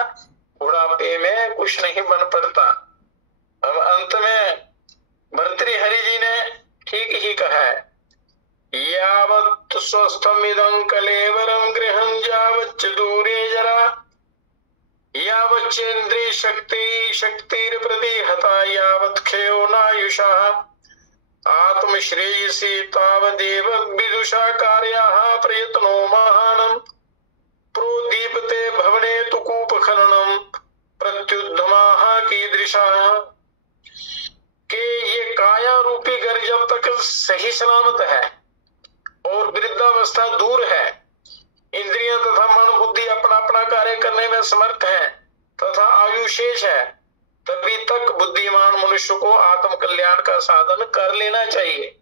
बुढ़ापे में कुछ नहीं बन पड़ता। अब अंत में भर्तृहरि जी ने ठीक ही कहा है, यावत् स्वस्थम इदं कलेवरम गृहं यावच्च दूरे जरा यावच्चेन्द्रिय शक्तिर प्रतिहता यावत् क्षयो नायुषा आत्मश्रेयसी तावदेव विदुषा कार्याः प्रयत्नो महानम् प्रोदीपते भवने तु कूपखननम प्रत्युद्यमाः कीदृशा। के ये काया रूपी घर जब तक सही सलामत है और वृद्धावस्था दूर है, इंद्रियां तथा मन बुद्धि अपना अपना कार्य करने में समर्थ है तथा आयु शेष है, तभी तक बुद्धिमान मनुष्य को आत्म कल्याण का साधन कर लेना चाहिए।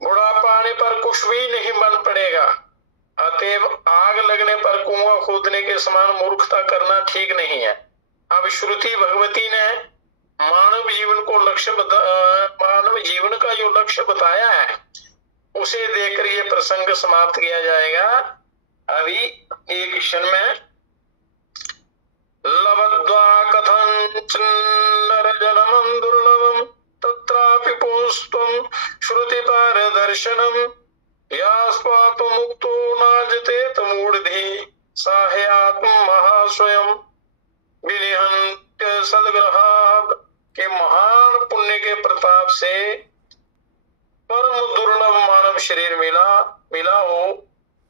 बुढ़ापा आने पर कुछ भी नहीं बन पड़ेगा। अतएव आग लगने पर कुआं खोदने के समान मूर्खता करना ठीक नहीं है। अब श्रुति भगवती ने मानव जीवन का जो लक्ष्य बताया है उसे देकर ये प्रसंग समाप्त किया जाएगा। अभी एक क्षण में लब्ध्वा कथंचन नरजनमं दुर्लभम तत्रापि पुष्पम श्रुति पार दर्शनम यास्पात मुक्तो नाजते तमूढ़धि साह्यात्म महास्वयं विनिहंत्य सदग्रहाद के महान पुण्य के प्रताप से परम दुर्लभ मानव शरीर मिला हो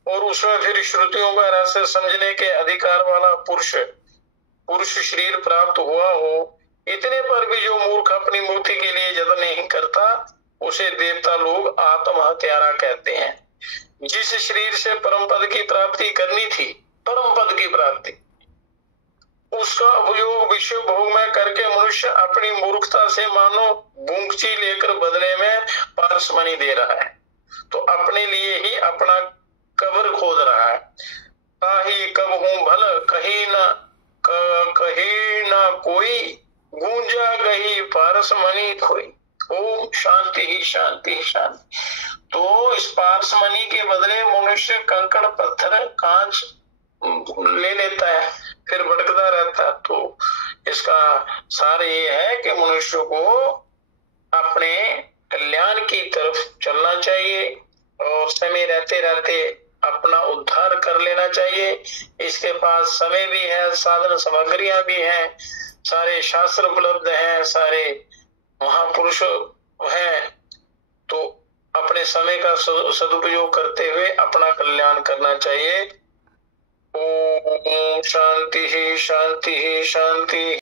और उसमें फिर श्रुतियों का रहस्य समझने के अधिकार वाला पुरुष शरीर प्राप्त हुआ हो, इतने पर भी जो मूर्ख अपनी मुक्ति के लिए जतन नहीं करता उसे देवता लोग आत्महत्यारा कहते हैं। जिस शरीर से परम पद की प्राप्ति करनी थी, परम पद की प्राप्ति, उसका उपयोग विश्व भोग में करके मनुष्य अपनी मूर्खता से मानो बूंगची लेकर बदले में पारसमणि दे रहा है, तो अपने लिए ही अपना कब्र खोद रहा है। ताही कब हूं भल कहीं न कोई गूंजा गही पारसमणि खोई। ओम शांति ही शांति ही शांति। तो इस पारसमणि के बदले मनुष्य कंकड़ पत्थर कांच ले लेता है, फिर भटकता रहता है। तो इसका सार ये है कि मनुष्य को अपने कल्याण की तरफ चलना चाहिए और समय रहते रहते अपना उद्धार कर लेना चाहिए। इसके पास समय भी है, साधन सामग्रियां भी हैं, सारे शास्त्र उपलब्ध हैं, सारे महापुरुष हैं, तो अपने समय का सदुपयोग करते हुए अपना कल्याण करना चाहिए। ओम शांति ही शांति ही शांति।